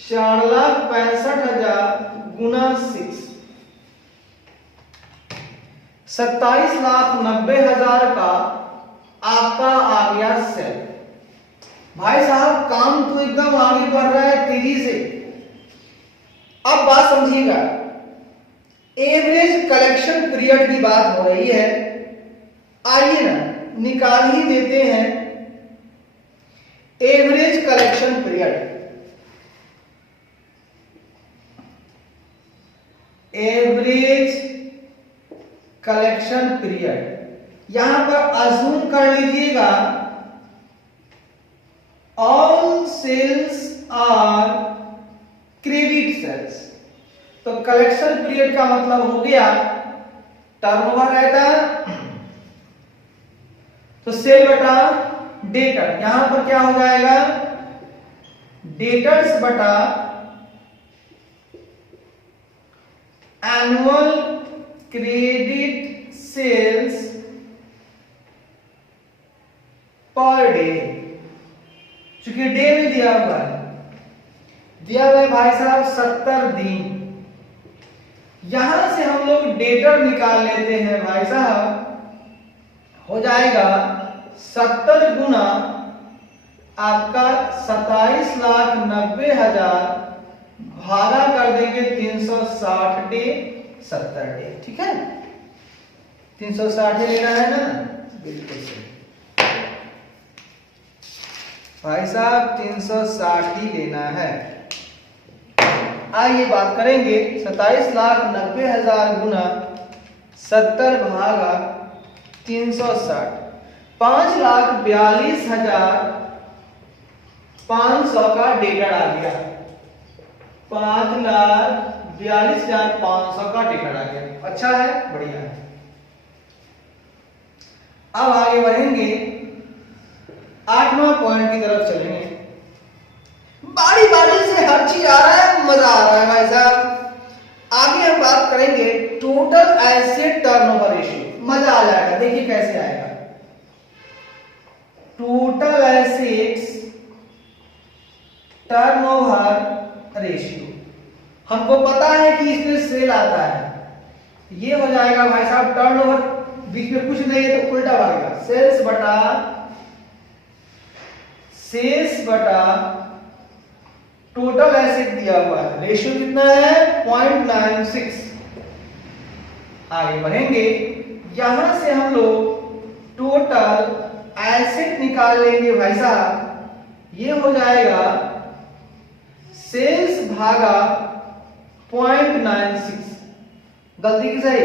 4,65,000 गुना 6, 27,90,000 का आपका आ गया सेल। भाई साहब काम तो एकदम आगे बढ़ रहा है तेजी से। अब बात समझिएगा, एवरेज कलेक्शन पीरियड की बात हो रही है। आइए ना निकाल ही देते हैं average collection period. Average collection period यहां पर अज्यूम कर लीजिएगा all sales are credit sales. तो कलेक्शन पीरियड का मतलब हो गया टर्नओवर रहता तो सेल बटा डेटर। यहां पर क्या हो जाएगा डेटर्स बटा annual credit sales per day. चूंकि डे में दिया हुआ है भाई साहब 70 दिन। यहां से हम लोग डेटर निकाल लेते हैं भाई साहब, हो जाएगा 70 गुना आपका 27,90,000 भागा कर देंगे 360 डे 70 डे। ठीक है 360 डे लेना है ना, बिल्कुल सही भाई साहब 360 ही लेना है। आइए बात करेंगे 27,90,000 गुना 70 भागा 360, 5,42,500 का डेटर आ गया। 5,42,500 का डेटर आ गया। अच्छा है, बढ़िया है। अब आगे बढ़ेंगे, 8वां पॉइंट की तरफ चलेंगे। बारी बारी से हर चीज आ रहा है, मजा आ रहा है भाई साहब। आगे हम बात करेंगे टोटल एसेट टर्नओवर रेशियो। मजा आ जाएगा, देखिए कैसे आएगा। टोटल एसेट्स टर्नओवर रेशियो हमको पता है कि इसमें सेल आता है, ये हो जाएगा भाई साहब टर्नओवर, बीच में कुछ नहीं है तो उल्टा भागेगा। सेल्स बटा टोटल एसेट दिया हुआ है, रेशियो कितना है 0.96। आगे बढ़ेंगे, यहां से हम लोग टोटल एसेट निकाल लेंगे भाई साहब, ये हो जाएगा सेल्स भागा 0.96। गलती की सही,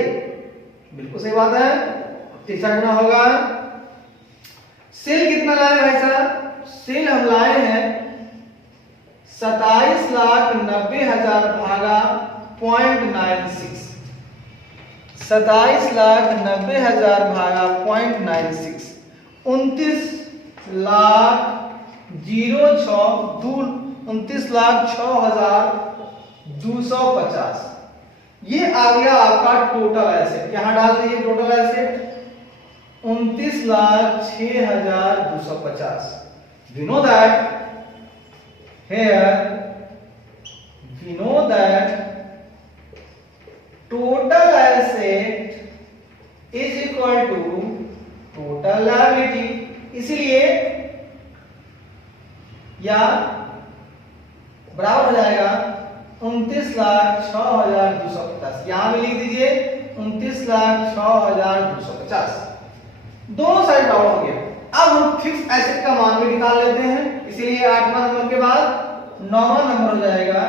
बिल्कुल सही बात है, तीसरा गुना होगा। सेल कितना लाए भाई साहब, सेल हम लाए हैं 27,90,000 भागा 0.96। 27,90,000 भागा 0.96 29,06,250। ये आ गया आपका टोटल एसेट। यहां डाल दीजिए total asset 29,06,250. We know that total asset is equal to total liability. इसलिए या बराबर हो जाएगा 29,06,250. यहां भी लिख दीजिए 29,06,250. दोनों साइड बराबर हो गया. अब हम फिक्स एसेट का मान भी निकाल लेते हैं. इसीलिए 8वां नंबर के बाद 9वां नंबर हो जाएगा.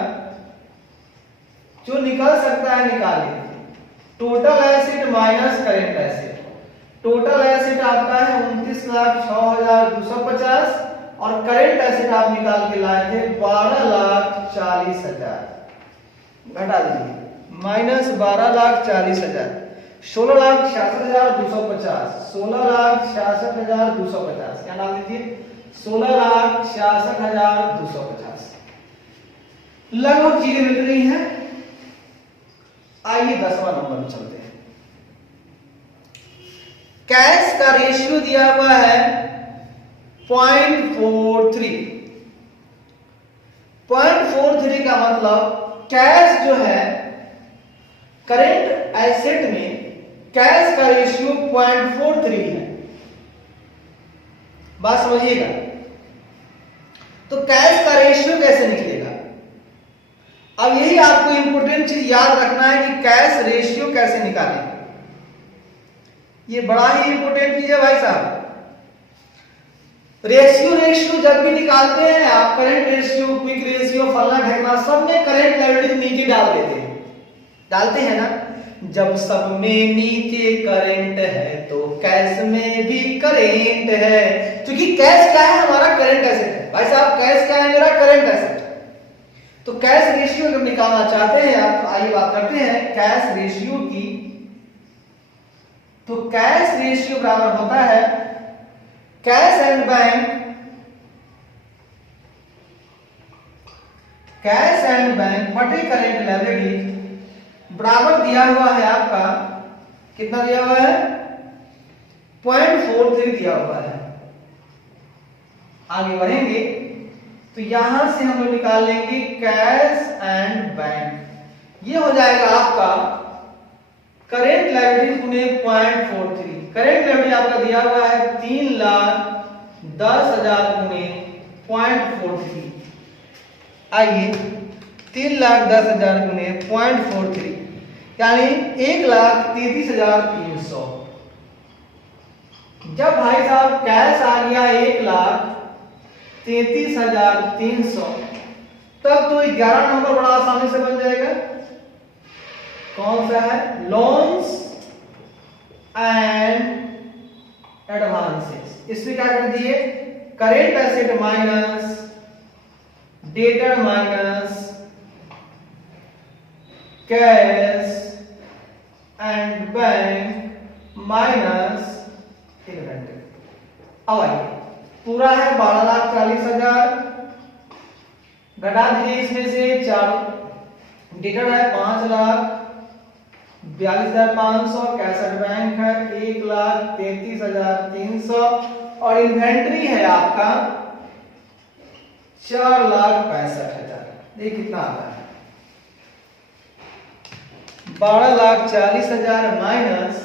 जो निकल सकता है निकालिए. Total asset minus current asset. Total asset आपका है 29,06,250 और करेंट एसेट आप निकाल के लाए थे 12,40,000. घटा दीजिए माइनस 12,40,000. 16,66,250. 16,66,250 क्या नाम लीजिए 16,66,250. लगभग चीजें मिल रही हैं. आइए 10वां नंबर में चलते हैं. कैश का रेशियो दिया हुआ है 0.43. 0.43 का मतलब कैश जो है करेंट एसेट में कैश का रेशियो 0.43 है. बात समझिएगा. तो कैश का रेशियो कैसे निकलेगा? अब यही आपको इंपोर्टेंट चीज याद रखना है कि कैश रेशियो कैसे निकालें. ये बड़ा ही इंपोर्टेंट चीज है भाई साहब. रेशियो जब भी निकालते हैं आप करंट रेशियो, क्विक रेशियो, फलना ढेकना सब में करंट लायबिलिटी नीचे डाल देते हैं. डालते हैं ना. जब सब में नीचे करंट है तो कैश में भी करंट है. क्योंकि कैश क्या है हमारा करंट एसेट है. भाई साहब कैश क्या है मेरा करंट एसेट. तो कैश रेशियो जब निकालना चाहते हैं आप तो आइए बात करते हैं कैश रेशियो की. तो कैश रेशियो बराबर होता है कैश एंड बैंक बटे करंट लायबिलिटी बराबर दिया हुआ है आपका. कितना दिया हुआ है 0.43 दिया हुआ है. आगे बढ़ेंगे तो यहां से हम लोग निकाल लेंगे कैश एंड बैंक. ये हो जाएगा आपका करेंट लायबिलिटी गुने 0.43. करेंट लायबिलिटी आपका दिया हुआ है 3,10,000 गुने 0.43. आइए 3,10,000 गुने 0.43 यानी 1,33,300. जब भाई साहब कैश आ गया 1,33,300 तब तो 11 नंबर बड़ा आसानी से बन जाएगा. कौन सा है लोन्स एंड एडवांसेस. इसमें क्या कर दिए current asset minus debtor minus cash and bank minus inventory. अब आइए पूरा है 12,40,000. घटा दीजिए इसमें से 4 डेटर है 5,42,500. कैश एंड बैंक है 1,33,300 और इन्वेंटरी है आपका 4,65,000. देखिए कितना आता है 12,40,000 माइनस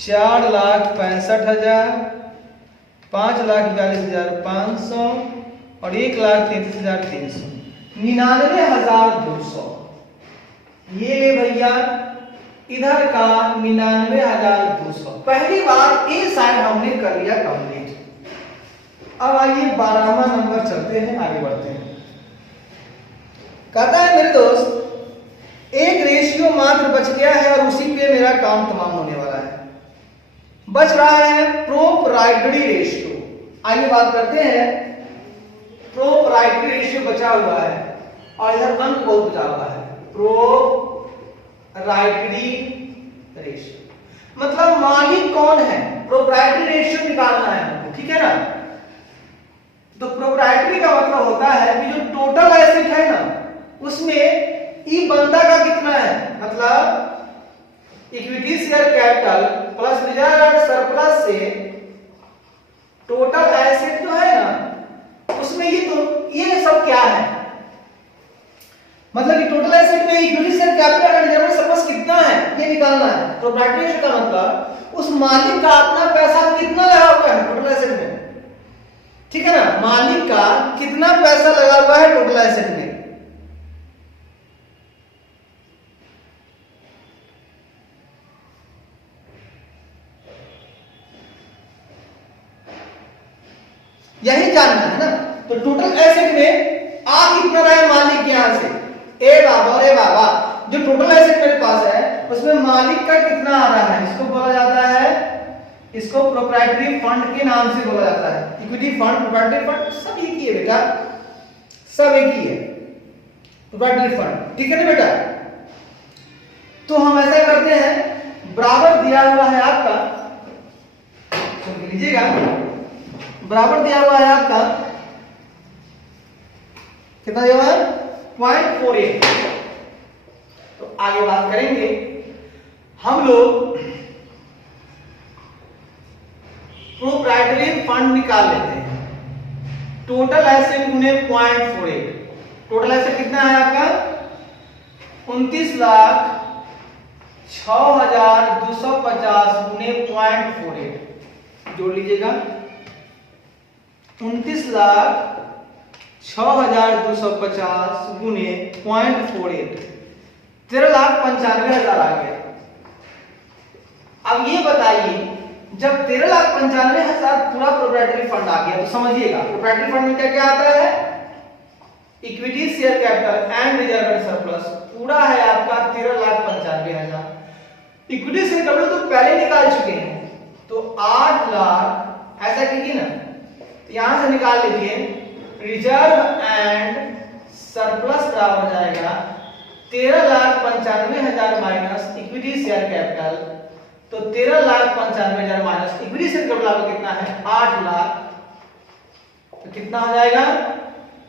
4,65,000 5,42,500 और 1,33,300 99,200. ये ले भैया इधर का 99,200. पहली बार ए साइड हमने कर लिया कंप्लीट. अब आइए 12वां नंबर चलते हैं आगे बढ़ते हैं. कहता है मेरे दोस्त एक रेशियो मात्र बच गया है और उसी पे मेरा काम तमाम होने वाला है. बच रहा है प्रोप्राइटरी रेशियो. आइए बात करते हैं. प्रोप्राइटरी रेशियो बचा हुआ है और इधर अंक बहुत बचा हुआ है. प्रोप्राइटरी रेशियो मतलब मालिक कौन है. प्रोप्राइटरी रेशियो निकालना है हमको. ठीक है ना. तो प्रोप्राइटरी का मतलब होता है कि जो टोटल एसेट है ना उसमें ई बंदा का कितना है. मतलब equity share capital plus reserve and surplus से टोटल एसेट जो है ना उसमें ये सब क्या है, मतलब कि टोटल एसेट में equity share capital and reserve and surplus कितना है ये निकालना है। प्रोप्राइटरी एसेट का मतलब उस मालिक का अपना पैसा कितना लगा हुआ है टोटल एसेट में, ठीक है ना, मालिक का कितना पैसा लगा हुआ है टोटल एसेट में। यही जानना है ना। तो टोटल एसेट में आ कितना रहा है मालिक के यहां से, ए बाबा जो टोटल एसेट मेरे पास है उसमें मालिक का कितना आ रहा है, इसको बोला जाता है, इसको प्रोप्राइटरी फंड के नाम से बोला जाता है। इक्विटी फंड, प्रोप्राइटरी फंड सब एक ही है बेटा, सब एक ही है प्रोप्राइटरी फंड, ठीक है ना बेटा। तो हम ऐसा करते हैं, बराबर दिया हुआ है आपका, सुन लीजिएगा, बराबर दिया हुआ है आपका कितना दिया हुआ है 0.48। तो आगे बात करेंगे हम लोग, प्रोप्राइटरी फंड निकाल लेते हैं। टोटल एसेट गुने 0.48, टोटल एसेट कितना है आपका 29,06,250 गुने 0.48, जोड़ लीजिएगा 29,06,250 गुने 0.48, 13,95,000 आ गया। अब ये बताइए, जब 13,95,000 पूरा प्रोप्राइटरी फंड आ गया तो समझिएगा प्रोप्राइटरी फंड में क्या क्या आता है, equity share capital and reserve and surplus पूरा है आपका 13,95,000। इक्विटी शेयर कैपिटल तो पहले निकाल चुके हैं, तो 8 लाख, ऐसा कीजिए ना, यहां से निकाल लीजिए, रिजर्व एंड सरप्लस बराबर हो जाएगा 13,95,000 माइनस इक्विटी शेयर कैपिटल, तो 13,95,000 माइनस इक्विटी शेयर कैपिटल आपका कितना है 8 लाख, तो कितना हो जाएगा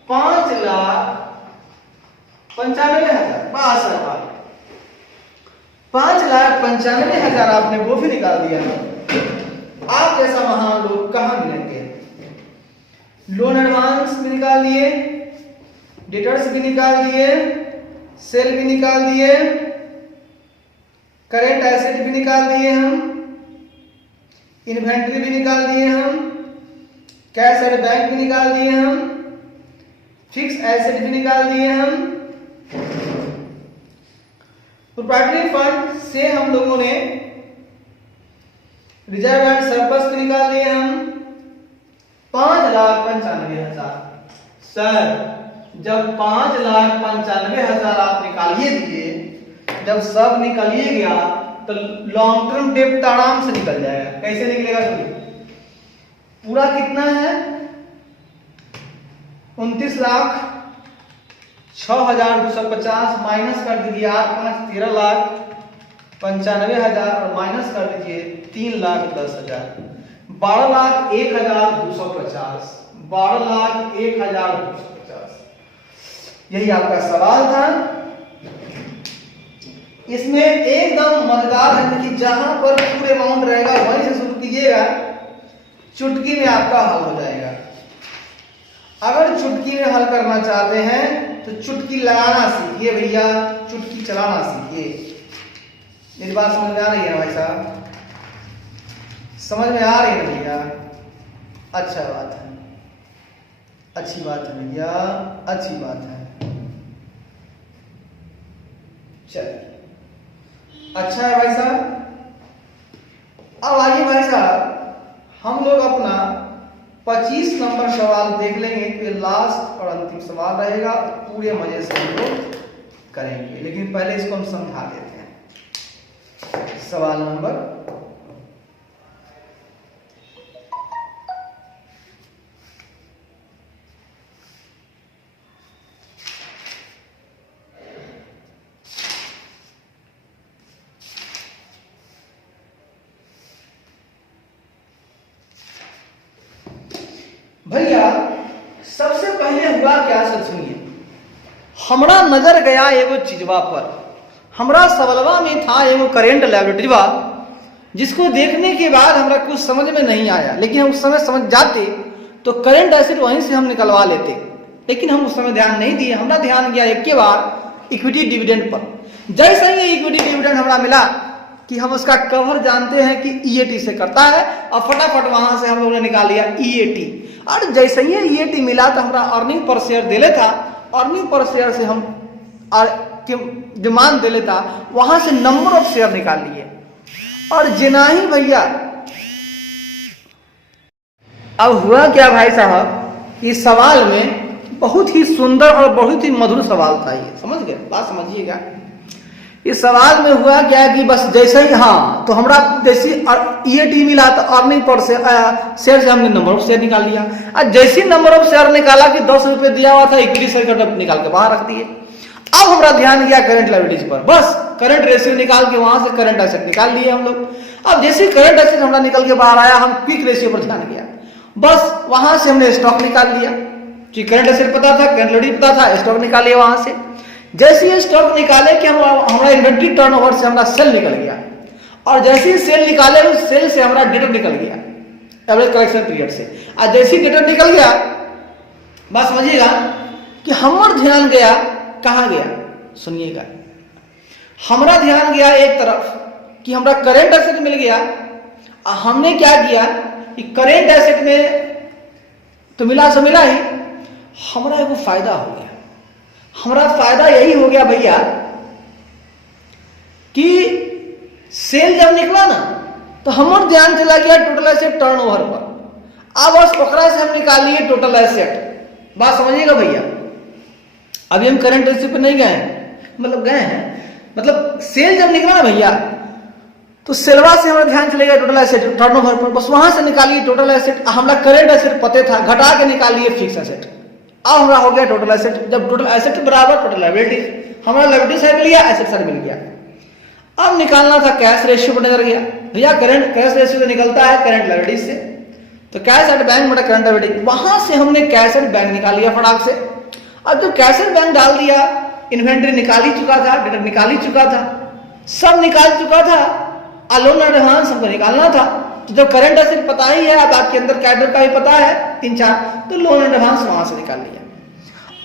5,95,000, 5,95,000 आपने वो भी निकाल दिया। आप जैसा महान लोग कहां मिलेंगे, लोन एडवांस भी निकाल दिए, डेटर्स भी निकाल दिए, सेल भी निकाल दिए, करेंट एसेट भी निकाल दिए हम, इन्वेंट्री भी निकाल दिए हम, कैश एट बैंक भी निकाल दिए हम, फिक्स एसेट भी निकाल दिए हम। प्रोप्राइटरी फंड से हम लोगों ने रिजर्व एंड सरप्लस भी निकाल दिए हम 5,95,000। सर जब 5,95,000 आप निकालिए दिए, जब सब निकलिए गया तो लॉन्ग टर्म डेब्ट आराम से निकल जाएगा। कैसे निकलेगा सभी, पूरा कितना है 29,06,250 माइनस कर दीजिए 8 5 13,95,000 और माइनस कर दीजिए 3,10,000, 12,01,250, 12,01,250। यही आपका सवाल था। इसमें एकदम मजेदार है कि जहां पर पूरे अमाउंट रहेगा वहीं से शुरू कीजिएगा, चुटकी में आपका हल हो जाएगा। अगर चुटकी में हल करना चाहते हैं तो चुटकी लगाना सीखिए भैया, चुटकी चलाना सीखिए। मेरी बात समझ में आ रही है भाई साहब, समझ में आ रही है भैया, अच्छा बात है, अच्छी बात है भैया, अच्छी बात है। चलिए अच्छा है भाई साहब। अब आइए भाई साहब, हम लोग अपना 25 नंबर सवाल देख लेंगे, फिर लास्ट और अंतिम सवाल रहेगा, पूरे मजे से हम लोग करेंगे। लेकिन पहले इसको हम समझा देते हैं। सवाल नंबर भैया, सबसे पहले हुआ क्या, सुनिए, हमरा नजर गया एगो चीजवा पर, हमरा सवालवा में था एगो करेंट लाइब्रेटरीवा, जिसको देखने के बाद हमरा कुछ समझ में नहीं आया, लेकिन हम उस समय समझ जाते तो करंट एसेट वहीं से हम निकलवा लेते, लेकिन हम उस समय ध्यान नहीं दिए। हमारा ध्यान गया एक के बार इक्विटी डिविडेंड पर। जैसे ही इक्विटी डिविडेंड हमारा मिला कि हम उसका कवर जानते हैं कि ईएटी से करता है, और फटाफट वहां से हम लोगों ने निकाल लिया ईएटी। और जैसे ही ईएटी मिला तो हमारा अर्निंग पर शेयर दे लेता, अर्निंग पर शेयर से हम जो मान दे लेता वहां से नंबर ऑफ शेयर निकाल लिए। और जिना ही भैया अब हुआ क्या भाई साहब, इस सवाल में बहुत ही सुंदर और बहुत ही मधुर सवाल था ये, समझ गए, बात समझिएगा। इस सवाल में हुआ क्या कि बस जैसे ही हाँ तो हमरा जैसी ईएटी मिला तो अर्निंग पर शेयर से हमने नंबर ऑफ शेयर निकाल लिया। और जैसी नंबर ऑफ शेयर निकाला कि 10 रुपए दिया हुआ था, इक्विटी शेयर का निकाल के बाहर रख दिए। अब हमारा ध्यान गया करंट लायबिलिटीज पर, बस करंट रेशियो निकाल के वहां से करंट एसेट निकाल लिए हम लोग। अब जैसे करंट एसेट हमारा निकल के बाहर आया, हम क्विक रेशियो पर ध्यान गया, बस वहां से हमने स्टॉक निकाल लिया। कि करंट एसेट पता था, करंट लायबिलिटी पता था, स्टॉक निकाल लिया वहां से। जैसे ही स्टॉक निकाले कि हमारा इन्वेंट्री टर्नओवर से हमारा सेल निकल गया, और जैसे ही सेल निकाले उस सेल से हमारा डेटर निकल गया एवरेज कलेक्शन पीरियड से। और जैसे ही डेटर निकल गया, बात समझिएगा कि हमारा ध्यान गया कहां गया, सुनिएगा, हमारा ध्यान गया एक तरफ कि हमारा करेंट एसेट मिल गया। और हमने क्या किया कि करेंट एसेट में तो मिला सो मिला ही, हमारा एगो फायदा हो गया। हमारा फायदा यही हो गया भैया कि सेल जब निकला ना तो हमारा ध्यान चला गया टोटल एसेट टर्नओवर पर। अब बस ओकरा से हम निकाल लिए टोटल एसेट। बात समझिएगा भैया, अभी हम करंट एसेट पे नहीं गए हैं, मतलब गए हैं, मतलब सेल जब निकला ना भैया तो सेलवा से हमारा ध्यान चलेगा टोटल एसेट टर्नओवर पर, बस वहां से निकालिए टोटल एसेट। हमारा करंट एसेट पते था, घटा के निकालिए फिक्स एसेट। अब हमारा हो गया टोटल एसेट। जब टोटल एसेट बराबर टोटल लायबिलिटीज, हमारा लायबिलिटी साइड मिल गया, एसेट साइड मिल गया। अब निकालना था कैश रेशियो पर नजर गया भैया, करंट कैश रेशियो से निकलता है करंट लायबिलिटीज से, तो कैश एट बैंक बटा करंट लायबिलिटी, वहां से हमने कैश एट बैंक निकाल लिया फटाक से। अब जब कैश एट बैंक डाल दिया, इन्वेंट्री निकाल ही चुका था, डेटर निकाल ही चुका था, सब निकाल चुका था, लोन एडवांस हमको निकालना था। तो जब करंट एसेट पता ही है, अब आपके अंदर कैडर का भी पता है 3-4, तो लोन एडवांस वहां से निकाल लिया।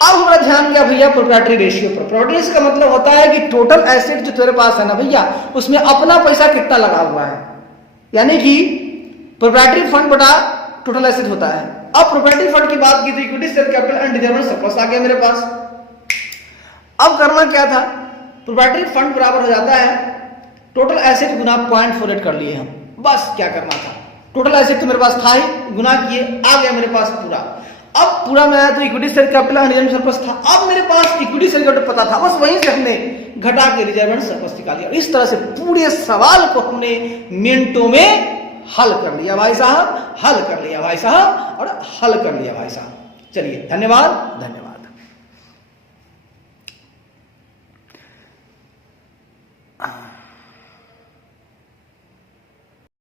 अब हमारा ध्यान गया भैया प्रोप्राइटरी रेशियो पर। प्रोप्राइटरी रेशियो का मतलब होता है कि टोटल एसेट जो तेरे पास है ना भैया, उसमें अपना पैसा कितना लगा हुआ है, यानी कि प्रोप्राइटरी फंड बटा टोटल एसेट होता है। अब प्रोप्राइटरी फंड की बात की तो equity share capital and reserve surplus आ गया मेरे पास। अब करना क्या था, प्रोप्राइटरी फंड बराबर हो जाता है टोटल एसेट गुना 0.48 कर लिए हम। बस क्या करना था, टोटल एसेट तो मेरे पास था ही, गुना किए, आ गया मेरे पास पूरा। अब पूरा में आया तो equity share capital and reserve surplus था। अब मेरे पास इक्विटी शेयर कैपिटल पता था, बस वहीं से हमने घटा के रिजर्व एंड सरप्लस निकाल लिया। इस तरह से पूरे सवाल को हमने मिनटों में हल कर लिया भाई साहब, हल कर लिया भाई साहब, और हल कर लिया भाई साहब। चलिए धन्यवाद, धन्यवाद।